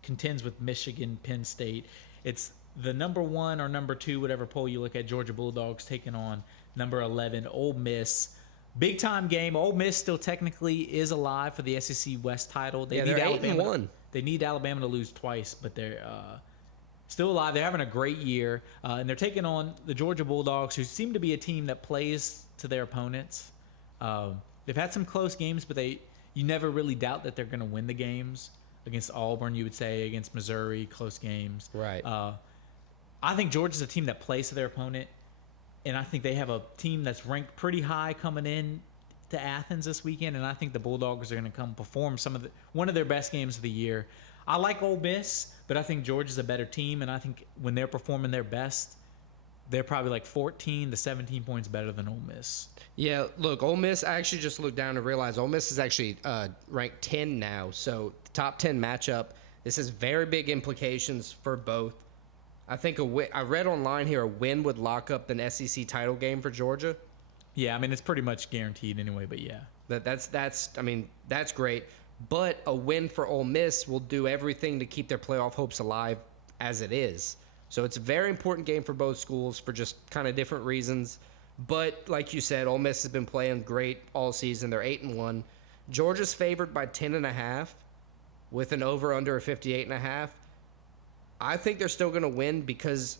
contends with Michigan, Penn State. It's the number 1 or number 2, whatever poll you look at, Georgia Bulldogs taking on number 11, Ole Miss. Big time game. Ole Miss still technically is alive for the SEC West title. They're 8-1. They need Alabama to lose twice, but they're still alive. They're having a great year, and they're taking on the Georgia Bulldogs, who seem to be a team that plays to their opponents. They've had some close games, but you never really doubt that they're going to win the games. Against Auburn, you would say, against Missouri, close games. Right. I think Georgia's a team that plays to their opponent. And I think they have a team that's ranked pretty high coming in to Athens this weekend, and I think the Bulldogs are going to come perform one of their best games of the year. I like Ole Miss, but I think Georgia's a better team, and I think when they're performing their best, they're probably like 14 to 17 points better than Ole Miss. Yeah, look, Ole Miss, I actually just looked down and realized Ole Miss is actually ranked 10 now, so top 10 matchup. This has very big implications for both. I think I read online here a win would lock up an SEC title game for Georgia. Yeah, I mean it's pretty much guaranteed anyway, but yeah. That's great. But a win for Ole Miss will do everything to keep their playoff hopes alive as it is. So it's a very important game for both schools for just kind of different reasons. But like you said, Ole Miss has been playing great all season. They're 8-1. Georgia's favored by 10.5 with an over-under of 58.5. I think they're still going to win because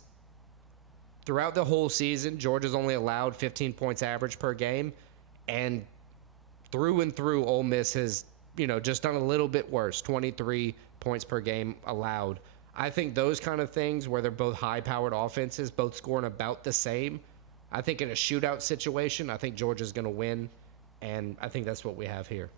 throughout the whole season, Georgia's only allowed 15 points average per game. And through and through, Ole Miss has, just done a little bit worse, 23 points per game allowed. I think those kind of things where they're both high-powered offenses, both scoring about the same, I think in a shootout situation, I think Georgia's going to win, and I think that's what we have here.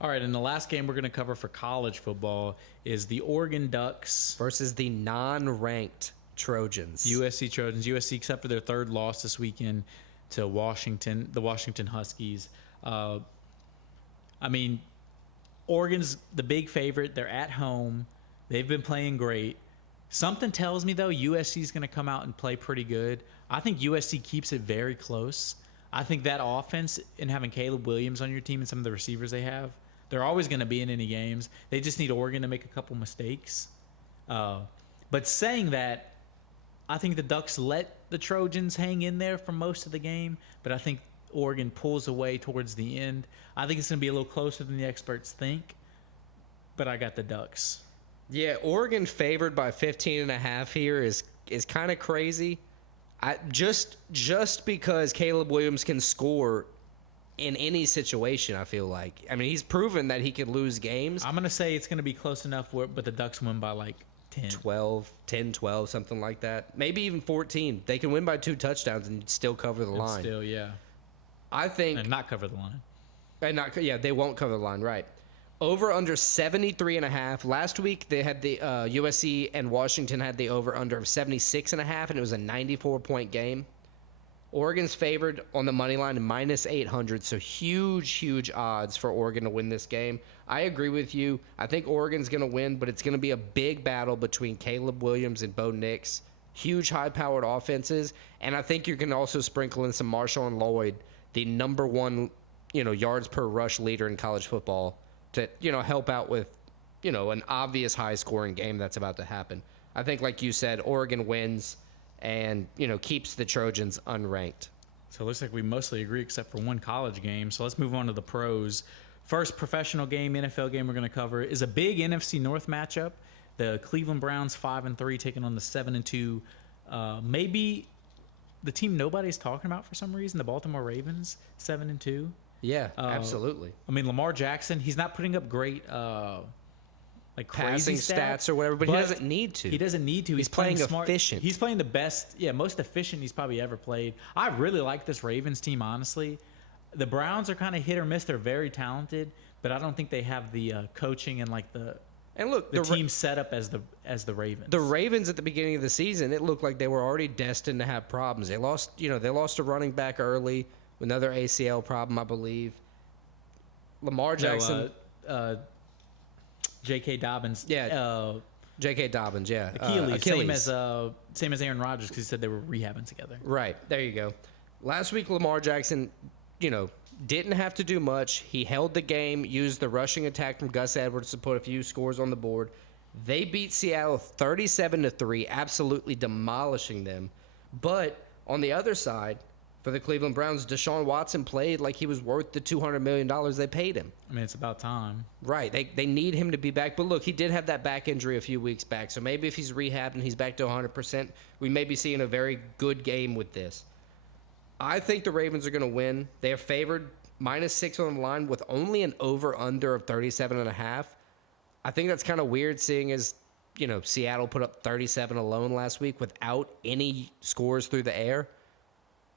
All right, and the last game we're going to cover for college football is the Oregon Ducks versus the non-ranked Trojans. USC Trojans. USC, except for their third loss this weekend to the Washington Huskies. Oregon's the big favorite. They're at home. They've been playing great. Something tells me, though, USC is going to come out and play pretty good. I think USC keeps it very close. I think that offense and having Caleb Williams on your team and some of the receivers they have, they're always going to be in any games. They just need Oregon to make a couple mistakes. But saying that, I think the Ducks let the Trojans hang in there for most of the game, but I think Oregon pulls away towards the end. I think it's going to be a little closer than the experts think, but I got the Ducks. Yeah, Oregon favored by 15.5 here is kind of crazy. Just because Caleb Williams can score in any situation, I feel like. He's proven that he can lose games. I'm going to say it's going to be close enough, but the Ducks win by like 10. 12, something like that. Maybe even 14. They can win by 2 touchdowns and still cover the line. Still, yeah. I think... And not cover the line. They won't cover the line, right. Over under 73.5. Last week they had the USC and Washington had the over under of 76.5, and it was a 94-point game. Oregon's favored on the money line minus 800, so huge odds for Oregon to win this game. I agree with you. I think Oregon's going to win, but it's going to be a big battle between Caleb Williams and Bo Nix. Huge high-powered offenses, and I think you can also sprinkle in some Marshawn Lloyd, the number one, yards per rush leader in college football, to help out with an obvious high scoring game that's about to happen. I think, like you said, Oregon wins and keeps the Trojans unranked. So it looks like we mostly agree except for one college game. So let's move on to the pros. First professional game, NFL game we're going to cover is a big NFC North matchup. The Cleveland Browns 5-3 taking on the 7-2. Maybe the team nobody's talking about for some reason, the Baltimore Ravens 7-2. Yeah, absolutely. Lamar Jackson, he's not putting up great passing stats or whatever, but he doesn't need to. He doesn't need to. He's playing smart. efficient. He's playing the best, most efficient he's probably ever played. I really like this Ravens team, honestly. The Browns are kind of hit or miss. They're very talented, but I don't think they have the coaching and the team set up as the Ravens. The Ravens at the beginning of the season, it looked like they were already destined to have problems. They lost a running back early. Another ACL problem, I believe. Lamar Jackson. J.K. Dobbins. Yeah. J.K. Dobbins, yeah. Achilles. Same as Aaron Rodgers because he said they were rehabbing together. Right. There you go. Last week, Lamar Jackson, didn't have to do much. He held the game, used the rushing attack from Gus Edwards to put a few scores on the board. They beat Seattle 37-3, absolutely demolishing them. But on the other side, for the Cleveland Browns, Deshaun Watson played like he was worth the $200 million they paid him. It's about time. Right. They need him to be back. But look, he did have that back injury a few weeks back. So maybe if he's rehabbed and he's back to 100%, we may be seeing a very good game with this. I think the Ravens are going to win. They are favored -6 on the line with only an over-under of 37.5. I think that's kind of weird seeing as, Seattle put up 37 alone last week without any scores through the air.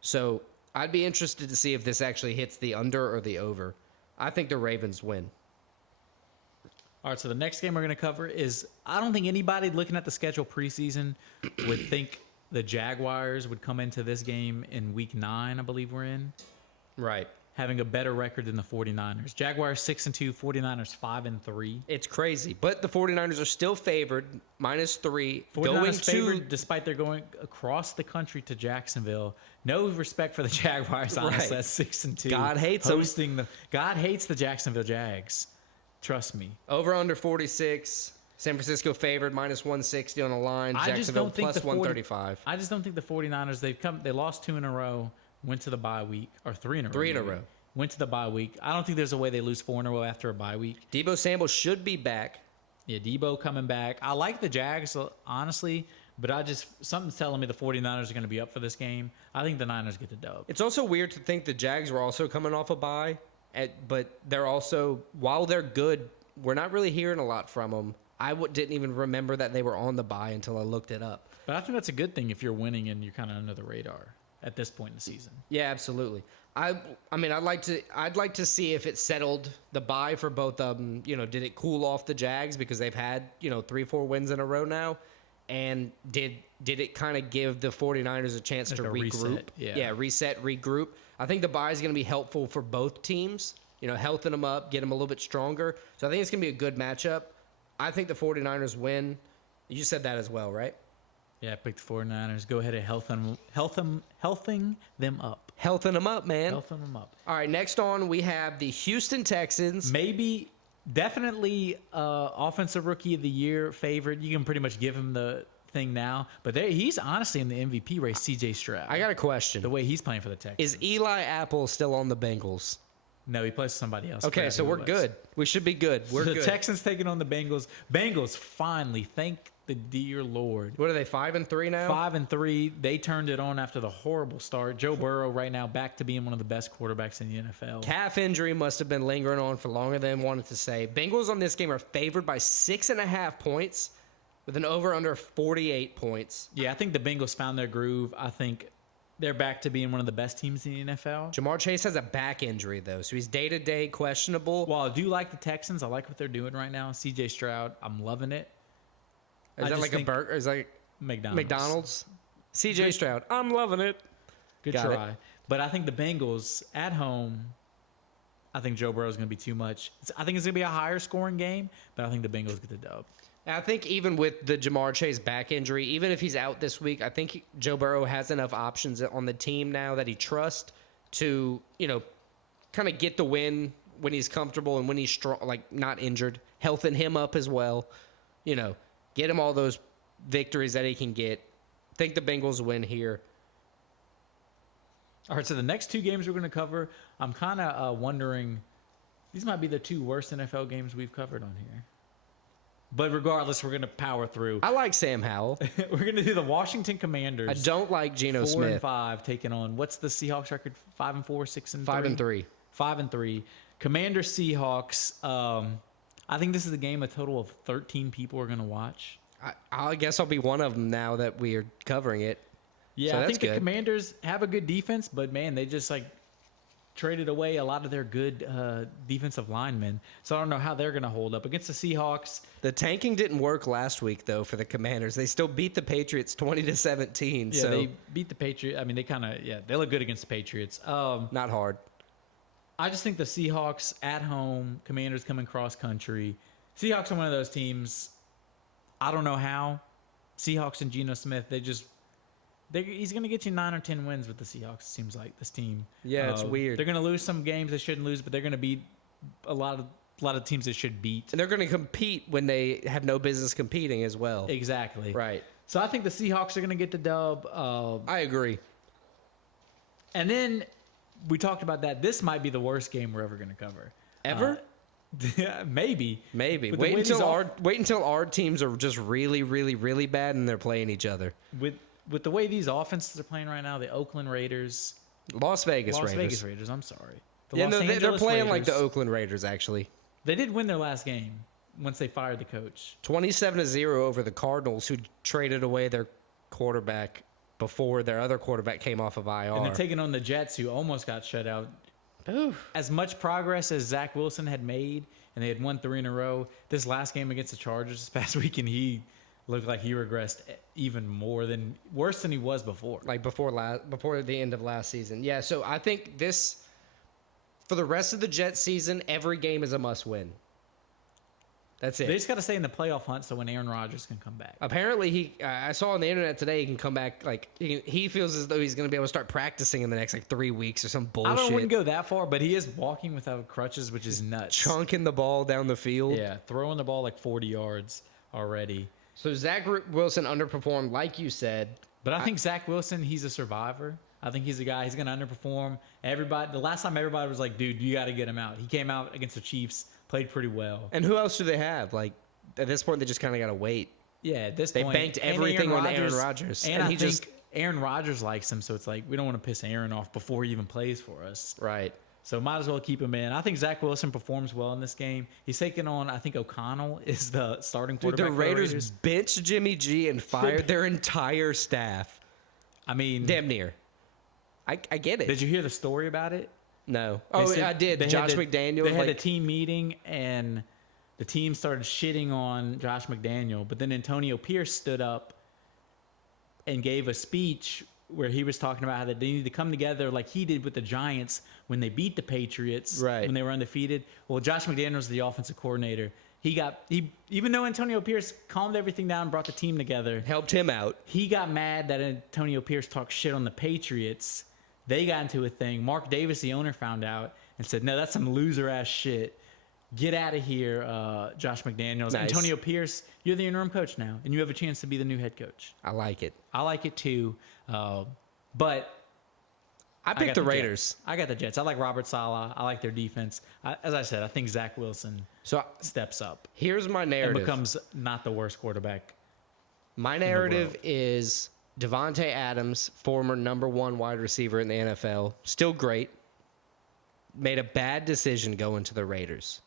So I'd be interested to see if this actually hits the under or the over. I think the Ravens win. All right, so the next game we're going to cover is, I don't think anybody looking at the schedule preseason would think the Jaguars would come into this game in week 9, I believe we're in. Right. Having a better record than the 49ers. Jaguars 6-2, 49ers 5-3. It's crazy, but the 49ers are still favored, -3. 49ers favored despite their going across the country to Jacksonville. No respect for the Jaguars, honestly. Right. That's 6-2. God hates them. God hates the Jacksonville Jags. Trust me. Over under 46. San Francisco favored -160 on the line. Jacksonville plus 135. I just don't think the 49ers, they lost 2 in a row, went to the bye week, or 3 in a row. 3 in a row. went to the bye week. I don't think there's a way they lose 4 in a row after a bye week. Deebo Samuel should be back. Yeah, Deebo coming back. I like the Jags, honestly, but something's telling me the 49ers are going to be up for this game. I think the Niners get the dub. It's also weird to think the Jags were also coming off a bye, but they're also, while they're good, we're not really hearing a lot from them. I didn't even remember that they were on the bye until I looked it up. But I think that's a good thing if you're winning and you're kind of under the radar at this point in the season. Yeah, absolutely. I mean, I'd like to see if it settled the bye for both of them. You know, did it cool off the Jags because they've had 3-4 wins in a row now, and did it kind of give the 49ers a chance to regroup? Reset, regroup. I think the bye is going to be helpful for both teams. You know, healthing them up, get them a little bit stronger. So I think it's going to be a good matchup. I think the 49ers win. You said that as well, right? Yeah, I picked the 49ers. Go ahead and healthing them up. Healthing them up, man. Healthing them up. All right, next on we have the Houston Texans. Definitely offensive rookie of the year favorite. You can pretty much give him the thing now. But he's honestly in the MVP race, C.J. Stroud. I got a question. The way he's playing for the Texans. Is Eli Apple still on the Bengals? No, he plays somebody else. Okay, so we're good. We should be good. We're good. The Texans taking on the Bengals. Bengals finally, thank the dear Lord. What are they, 5-3 now? 5-3. They turned it on after the horrible start. Joe Burrow right now back to being one of the best quarterbacks in the NFL. Calf injury must have been lingering on for longer than wanted to say. Bengals on this game are favored by 6.5 points with an over-under 48 points. Yeah, I think the Bengals found their groove. I think they're back to being one of the best teams in the NFL. Jamar Chase has a back injury, though, so he's day-to-day questionable. Well, I do like the Texans. I like what they're doing right now. C.J. Stroud, I'm loving it. Is that like a burger? Is that like McDonald's? C.J. Stroud, I'm loving it. Good try. But I think the Bengals at home, I think Joe Burrow is going to be too much. I think it's going to be a higher scoring game, but I think the Bengals get the dub. I think even with the Jamar Chase back injury, even if he's out this week, I think Joe Burrow has enough options on the team now that he trusts to, kind of get the win when he's comfortable and when he's strong, like not injured, healthing him up as well. Get him all those victories that he can get. I think the Bengals win here. All right, so the next 2 games we're going to cover, I'm kind of wondering, these might be the 2 worst NFL games we've covered on here. But regardless, we're going to power through. I like Sam Howell. We're going to do the Washington Commanders. I don't like Geno Smith. 4-5 taking on, what's the Seahawks record? 5-4, 6-3? 5-3. 5-3. Commanders Seahawks. I think this is a game a total of 13 people are going to watch. I guess I'll be one of them now that we are covering it. Yeah, so I think good. The Commanders have a good defense, but man, they just traded away a lot of their good defensive linemen. So I don't know how they're going to hold up against the Seahawks. The tanking didn't work last week, though, for the Commanders. They still beat the Patriots 20-17. Yeah, so they beat the Patriots. I mean, they look good against the Patriots. Not hard. I just think the Seahawks at home, Commanders coming cross country. Seahawks are one of those teams. I don't know how. Seahawks and Geno Smith, he's going to get you 9 or 10 wins with the Seahawks, it seems like, this team. Yeah, it's weird. They're going to lose some games they shouldn't lose, but they're going to beat a lot of teams they should beat. And they're going to compete when they have no business competing as well. Exactly. Right. So I think the Seahawks are going to get the dub. I agree. And then we talked about that. This might be the worst game we're ever going to cover. Ever? Yeah, maybe. Wait until our teams are just really, really, really bad and they're playing each other. With the way these offenses are playing right now, the Oakland Raiders, Las Vegas Raiders. I'm sorry. They're playing like the Oakland Raiders. Actually, they did win their last game once they fired the coach. 27-0 over the Cardinals, who traded away their quarterback before their other quarterback came off of IR. And they're taking on the Jets, who almost got shut out. Oof. As much progress as Zach Wilson had made, and they had won 3 in a row, this last game against the Chargers this past week, and he looked like he regressed even worse than he was before. Like before the end of last season. Yeah, so I think for the rest of the Jets season, every game is a must-win. That's it. They just got to stay in the playoff hunt so when Aaron Rodgers can come back. Apparently, I saw on the internet today he can come back. Like he feels as though he's going to be able to start practicing in the next 3 weeks or some bullshit. I wouldn't go that far, but he is walking without crutches, which is nuts. Chunking the ball down the field. Yeah, throwing the ball 40 yards already. So Zach Wilson underperformed, like you said. But I think Zach Wilson, he's a survivor. I think he's a guy. He's going to underperform. The last time everybody was like, dude, you got to get him out. He came out against the Chiefs, played pretty well. And who else do they have? Like, at this point, they just kind of got to wait. Yeah, at this point. They banked everything on Aaron Rodgers. And I think Aaron Rodgers likes him, so it's like, we don't want to piss Aaron off before he even plays for us. Right. So might as well keep him in. I think Zach Wilson performs well in this game. He's taking on, I think O'Connell is the starting quarterback. Dude, the Raiders benched Jimmy G and fired their entire staff. I mean, damn near. I get it. Did you hear the story about it? No. I did. Josh McDaniel. They had a team meeting, and the team started shitting on Josh McDaniel. But then Antonio Pierce stood up and gave a speech where he was talking about how they need to come together like he did with the Giants when they beat the Patriots, when they were undefeated. Well, Josh McDaniels was the offensive coordinator. Even though Antonio Pierce calmed everything down, brought the team together, helped him out, he got mad that Antonio Pierce talked shit on the Patriots. They got into a thing. Mark Davis, the owner, found out and said, no, that's some loser-ass shit. Get out of here, Josh McDaniels. Nice. Antonio Pierce, you're the interim coach now, and you have a chance to be the new head coach. I like it. I like it too. But I picked the Raiders. I got the Jets. I like Robert Saleh. I like their defense. As I said, I think Zach Wilson steps up. Here's my narrative. And becomes not the worst quarterback. My narrative is Devontae Adams, former #1 wide receiver in the NFL, still great, made a bad decision going to the Raiders.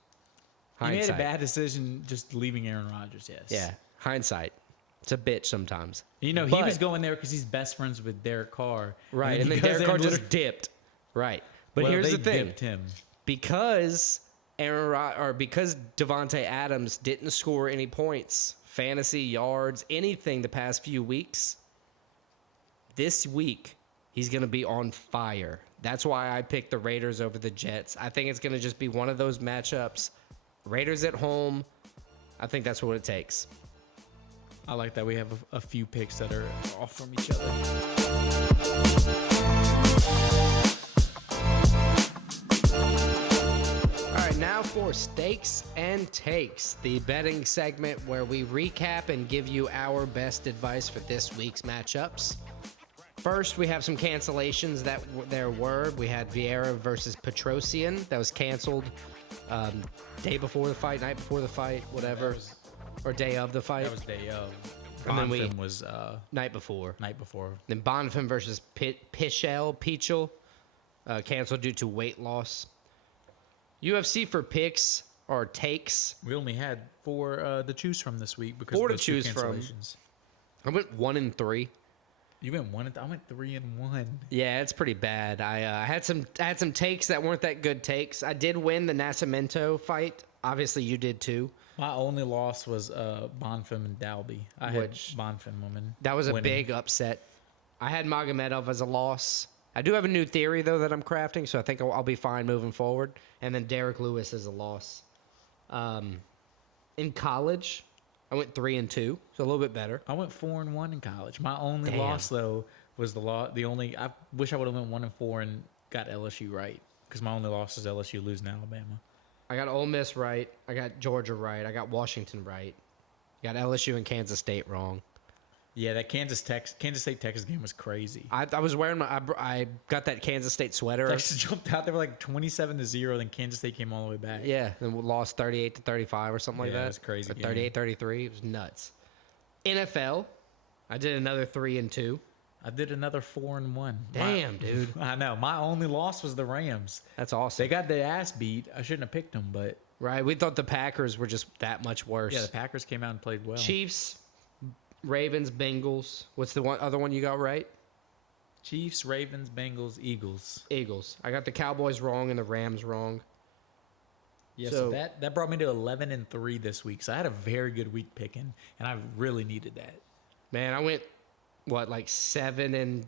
He made a bad decision just leaving Aaron Rodgers, yes. Yeah, hindsight. It's a bitch sometimes. He was going there because he's best friends with Derek Carr. Right, and then Derek Carr just dipped. Right. But here's the thing. Dipped him. Because because Devontae Adams didn't score any points, fantasy yards, anything the past few weeks, this week he's going to be on fire. That's why I picked the Raiders over the Jets. I think it's going to just be one of those matchups. Raiders at home. I think that's what it takes. I like that we have a few picks that are off from each other. All right, now for Stakes and Takes, the betting segment where we recap and give you our best advice for this week's matchups. First, we have some cancellations that there were. We had Pereira versus Petrosian. That was canceled day before the fight, night before the fight, whatever. Or day of the fight. That was day of. And then Bonfim was night before. Night before. Then Bonfim versus Pichel, canceled due to weight loss. UFC for picks or takes. We only had 4 to choose from this week because 4 of to choose from. I went 1-3. You went 1. I went 3-1. Yeah, it's pretty bad. I had some takes that weren't that good takes. I did win the Nascimento fight. Obviously, you did too. My only loss was Bonfim and Dalby. I had Bonfim woman. That was a big upset. I had Magomedov as a loss. I do have a new theory, though, that I'm crafting, so I think I'll be fine moving forward. And then Derek Lewis is a loss. In college, I went 3-2, so a little bit better. I went 4-1 in college. My only loss, though, was I wish I would have went 1-4 and got LSU right, because my only loss is LSU losing to Alabama. I got Ole Miss right. I got Georgia right. I got Washington right. Got LSU and Kansas State wrong. Yeah, that Kansas State Texas game was crazy. I was wearing I got that Kansas State sweater. Texas jumped out. They were like 27-0. Then Kansas State came all the way back. Yeah, and we lost 38-35 or something like that. Yeah, it was crazy. 38-33. It was nuts. NFL, I did another 3-2. I did another 4-1. Damn, dude. I know. My only loss was the Rams. That's awesome. They got their ass beat. I shouldn't have picked them, but right. We thought the Packers were just that much worse. Yeah, the Packers came out and played well. Chiefs, Ravens, Bengals. What's the other one you got right? Chiefs, Ravens, Bengals, Eagles. Eagles. I got the Cowboys wrong and the Rams wrong. Yeah, so that brought me to 11-3 this week. So I had a very good week picking, and I really needed that. Man, I went. What, like 7-7?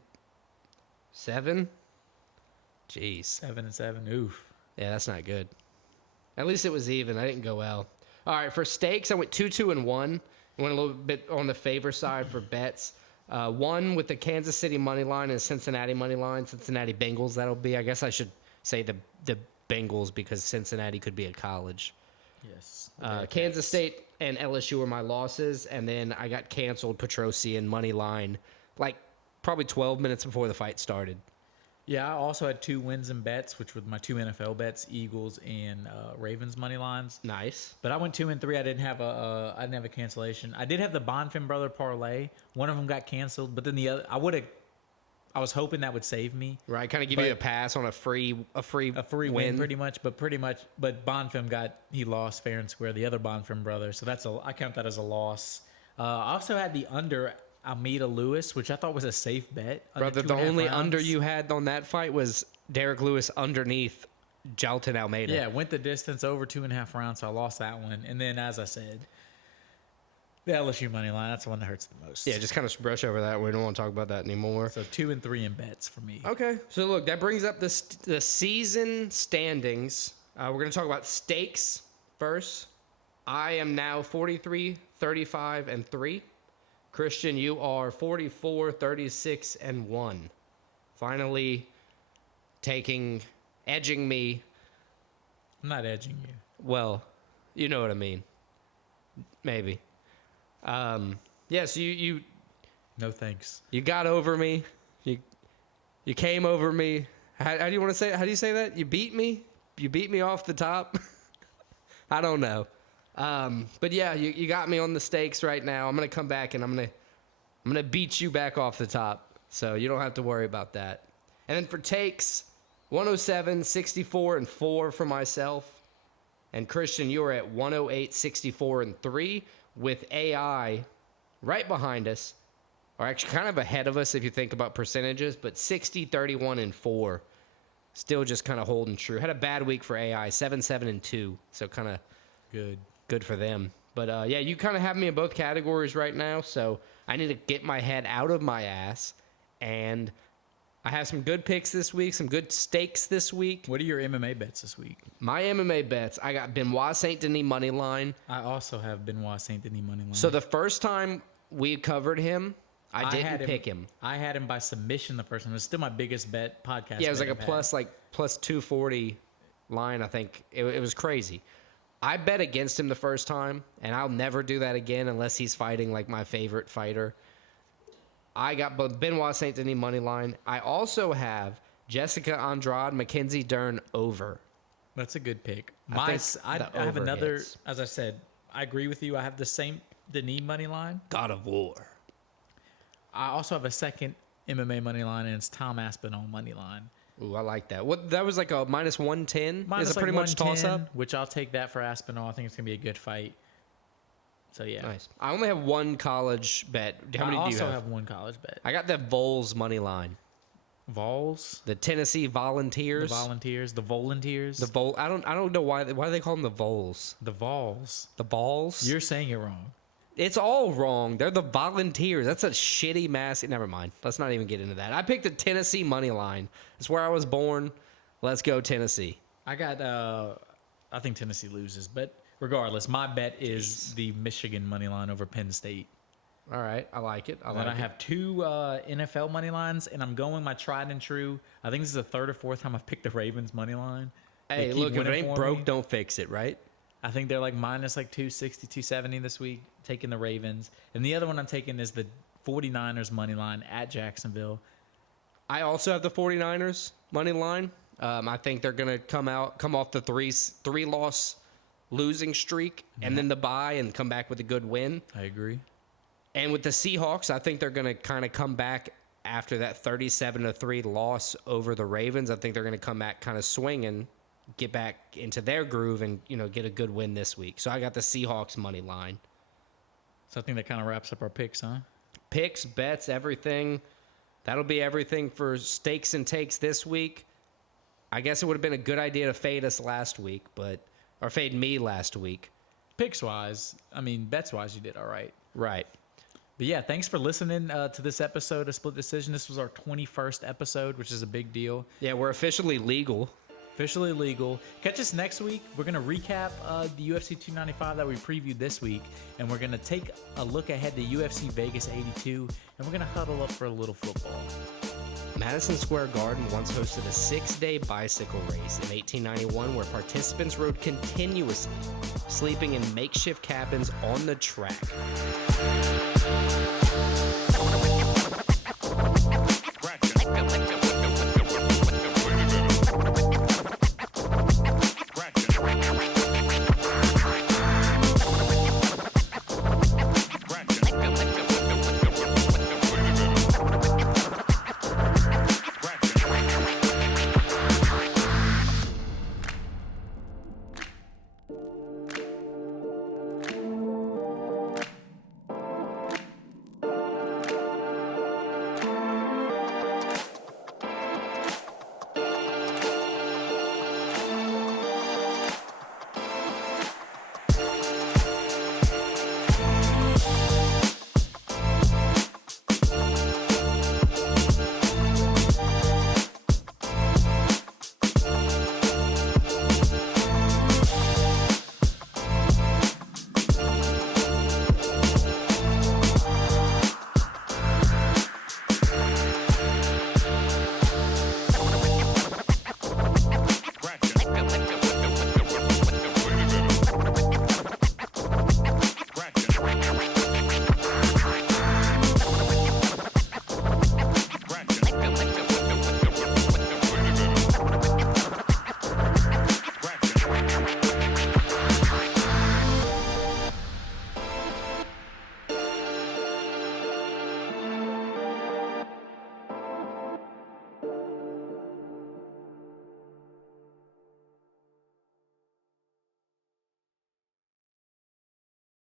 Jeez. 7-7. Oof. Yeah, that's not good. At least it was even. I didn't go well. All right, for stakes, I went 2-1. Went a little bit on the favor side for bets. One with the Kansas City money line and Cincinnati money line. Cincinnati Bengals, that'll be. I guess I should say the Bengals because Cincinnati could be a college. Yes. Kansas State and LSU were my losses, and then I got canceled Petrosian money line, like probably 12 minutes before the fight started. Yeah, I also had 2 wins and bets, which were my 2 NFL bets, Eagles and Ravens money lines. Nice. But I went 2 and 3. I didn't have a cancellation. I did have the Bonfim brother parlay. One of them got canceled, but then the other, I was hoping that would save me. Right, kind of give you a pass on a free win pretty much. But Bonfim he lost fair and square. The other Bonfim brother, so I count that as a loss. I also had the under Almeida Lewis, which I thought was a safe bet. Brother, the only under you had on that fight was Derek Lewis underneath Jalton Almeida. Yeah, went the distance over 2.5 rounds, so I lost that one. And then, as I said, the LSU money line, that's the one that hurts the most. Yeah, just kind of brush over that. We don't want to talk about that anymore. So 2 and 3 in bets for me. Okay. So, look, that brings up the season standings. We're going to talk about stakes first. I am now 43, 35, and 3. Christian, you are 44, 36, and 1. Finally edging me. I'm not edging you. Well, you know what I mean. Maybe. Yeah, so you no thanks. You got over me. You came over me. How do you want to say it? How do you say that? You beat me? You beat me off the top? I don't know. But yeah, you got me on the stakes right now. I'm gonna come back and I'm gonna beat you back off the top. So you don't have to worry about that. And then for takes, 107, 64, and 4 for myself. And Christian, you are at 108, 64, and 3 with AI right behind us, or actually kind of ahead of us if you think about percentages, but 60, 31, and 4. Still just kind of holding true. Had a bad week for AI, 7, 7, and 2. So kind of good for them. But yeah, you kind of have me in both categories right now, so I need to get my head out of my ass. And I have some good picks this week, some good stakes this week. What are your MMA bets this week? My MMA bets, I got Benoit Saint Denis money line. I also have Benoit Saint Denis money line. So the first time we covered him, I didn't pick him. I had him by submission the first time. It was still my biggest bet podcast. Yeah, it was like a plus 240 line, I think. It was crazy. I bet against him the first time, and I'll never do that again unless he's fighting like my favorite fighter. I got Benoit Saint Denis money line. I also have Jessica Andrade, Mackenzie Dern over. That's a good pick. I have another. Hits. As I said, I agree with you. I have the same Denis money line. God of War. I also have a second MMA money line, and it's Tom Aspinall money line. Ooh, I like that. What that was like a minus 110. Minus Is it pretty much toss up? Which I'll take that for Aspinall. I think it's gonna be a good fight. So yeah, nice. I only have one college bet. How many do you have? I also have one college bet. I got the Vols money line. Vols? The Tennessee Volunteers. The Volunteers. The Volunteers. The Vol. I don't know why do they call them the Vols. The Vols. The Balls. You're saying it wrong. It's all wrong. They're the Volunteers. That's a shitty mask. Never mind. Let's not even get into that. I picked the Tennessee money line. It's where I was born. Let's go Tennessee. I got. I think Tennessee loses, but regardless, my bet is the Michigan money line over Penn State. All right, I like it. I have 2 NFL money lines, and I'm going my tried and true. I think this is the 3rd or 4th time I've picked the Ravens money line. Hey, look, if it ain't broke, don't fix it, right? I think they're like minus like 260, 270 this week, taking the Ravens. And the other one I'm taking is the 49ers money line at Jacksonville. I also have the 49ers money line. I think they're going to come off the three loss losing streak and then the bye and come back with a good win. I agree. And with the Seahawks, I think they're going to kind of come back after that 37-3 loss over the Ravens. I think they're going to come back kind of swinging, get back into their groove, and get a good win this week. So I got the Seahawks money line. So I think that kind of wraps up our picks, huh? Picks, bets, everything. That'll be everything for stakes and takes this week. I guess it would have been a good idea to fade us last week, or fade me last week. Picks wise, bets wise, you did all right. Right. But yeah, thanks for listening to this episode of Split Decision. This was our 21st episode, which is a big deal. Yeah, we're officially legal. Officially legal. Catch us next week. We're going to recap the UFC 295 that we previewed this week, and we're going to take a look ahead to UFC Vegas 82, and we're going to huddle up for a little football. Madison Square Garden once hosted a 6-day bicycle race in 1891 where participants rode continuously, sleeping in makeshift cabins on the track.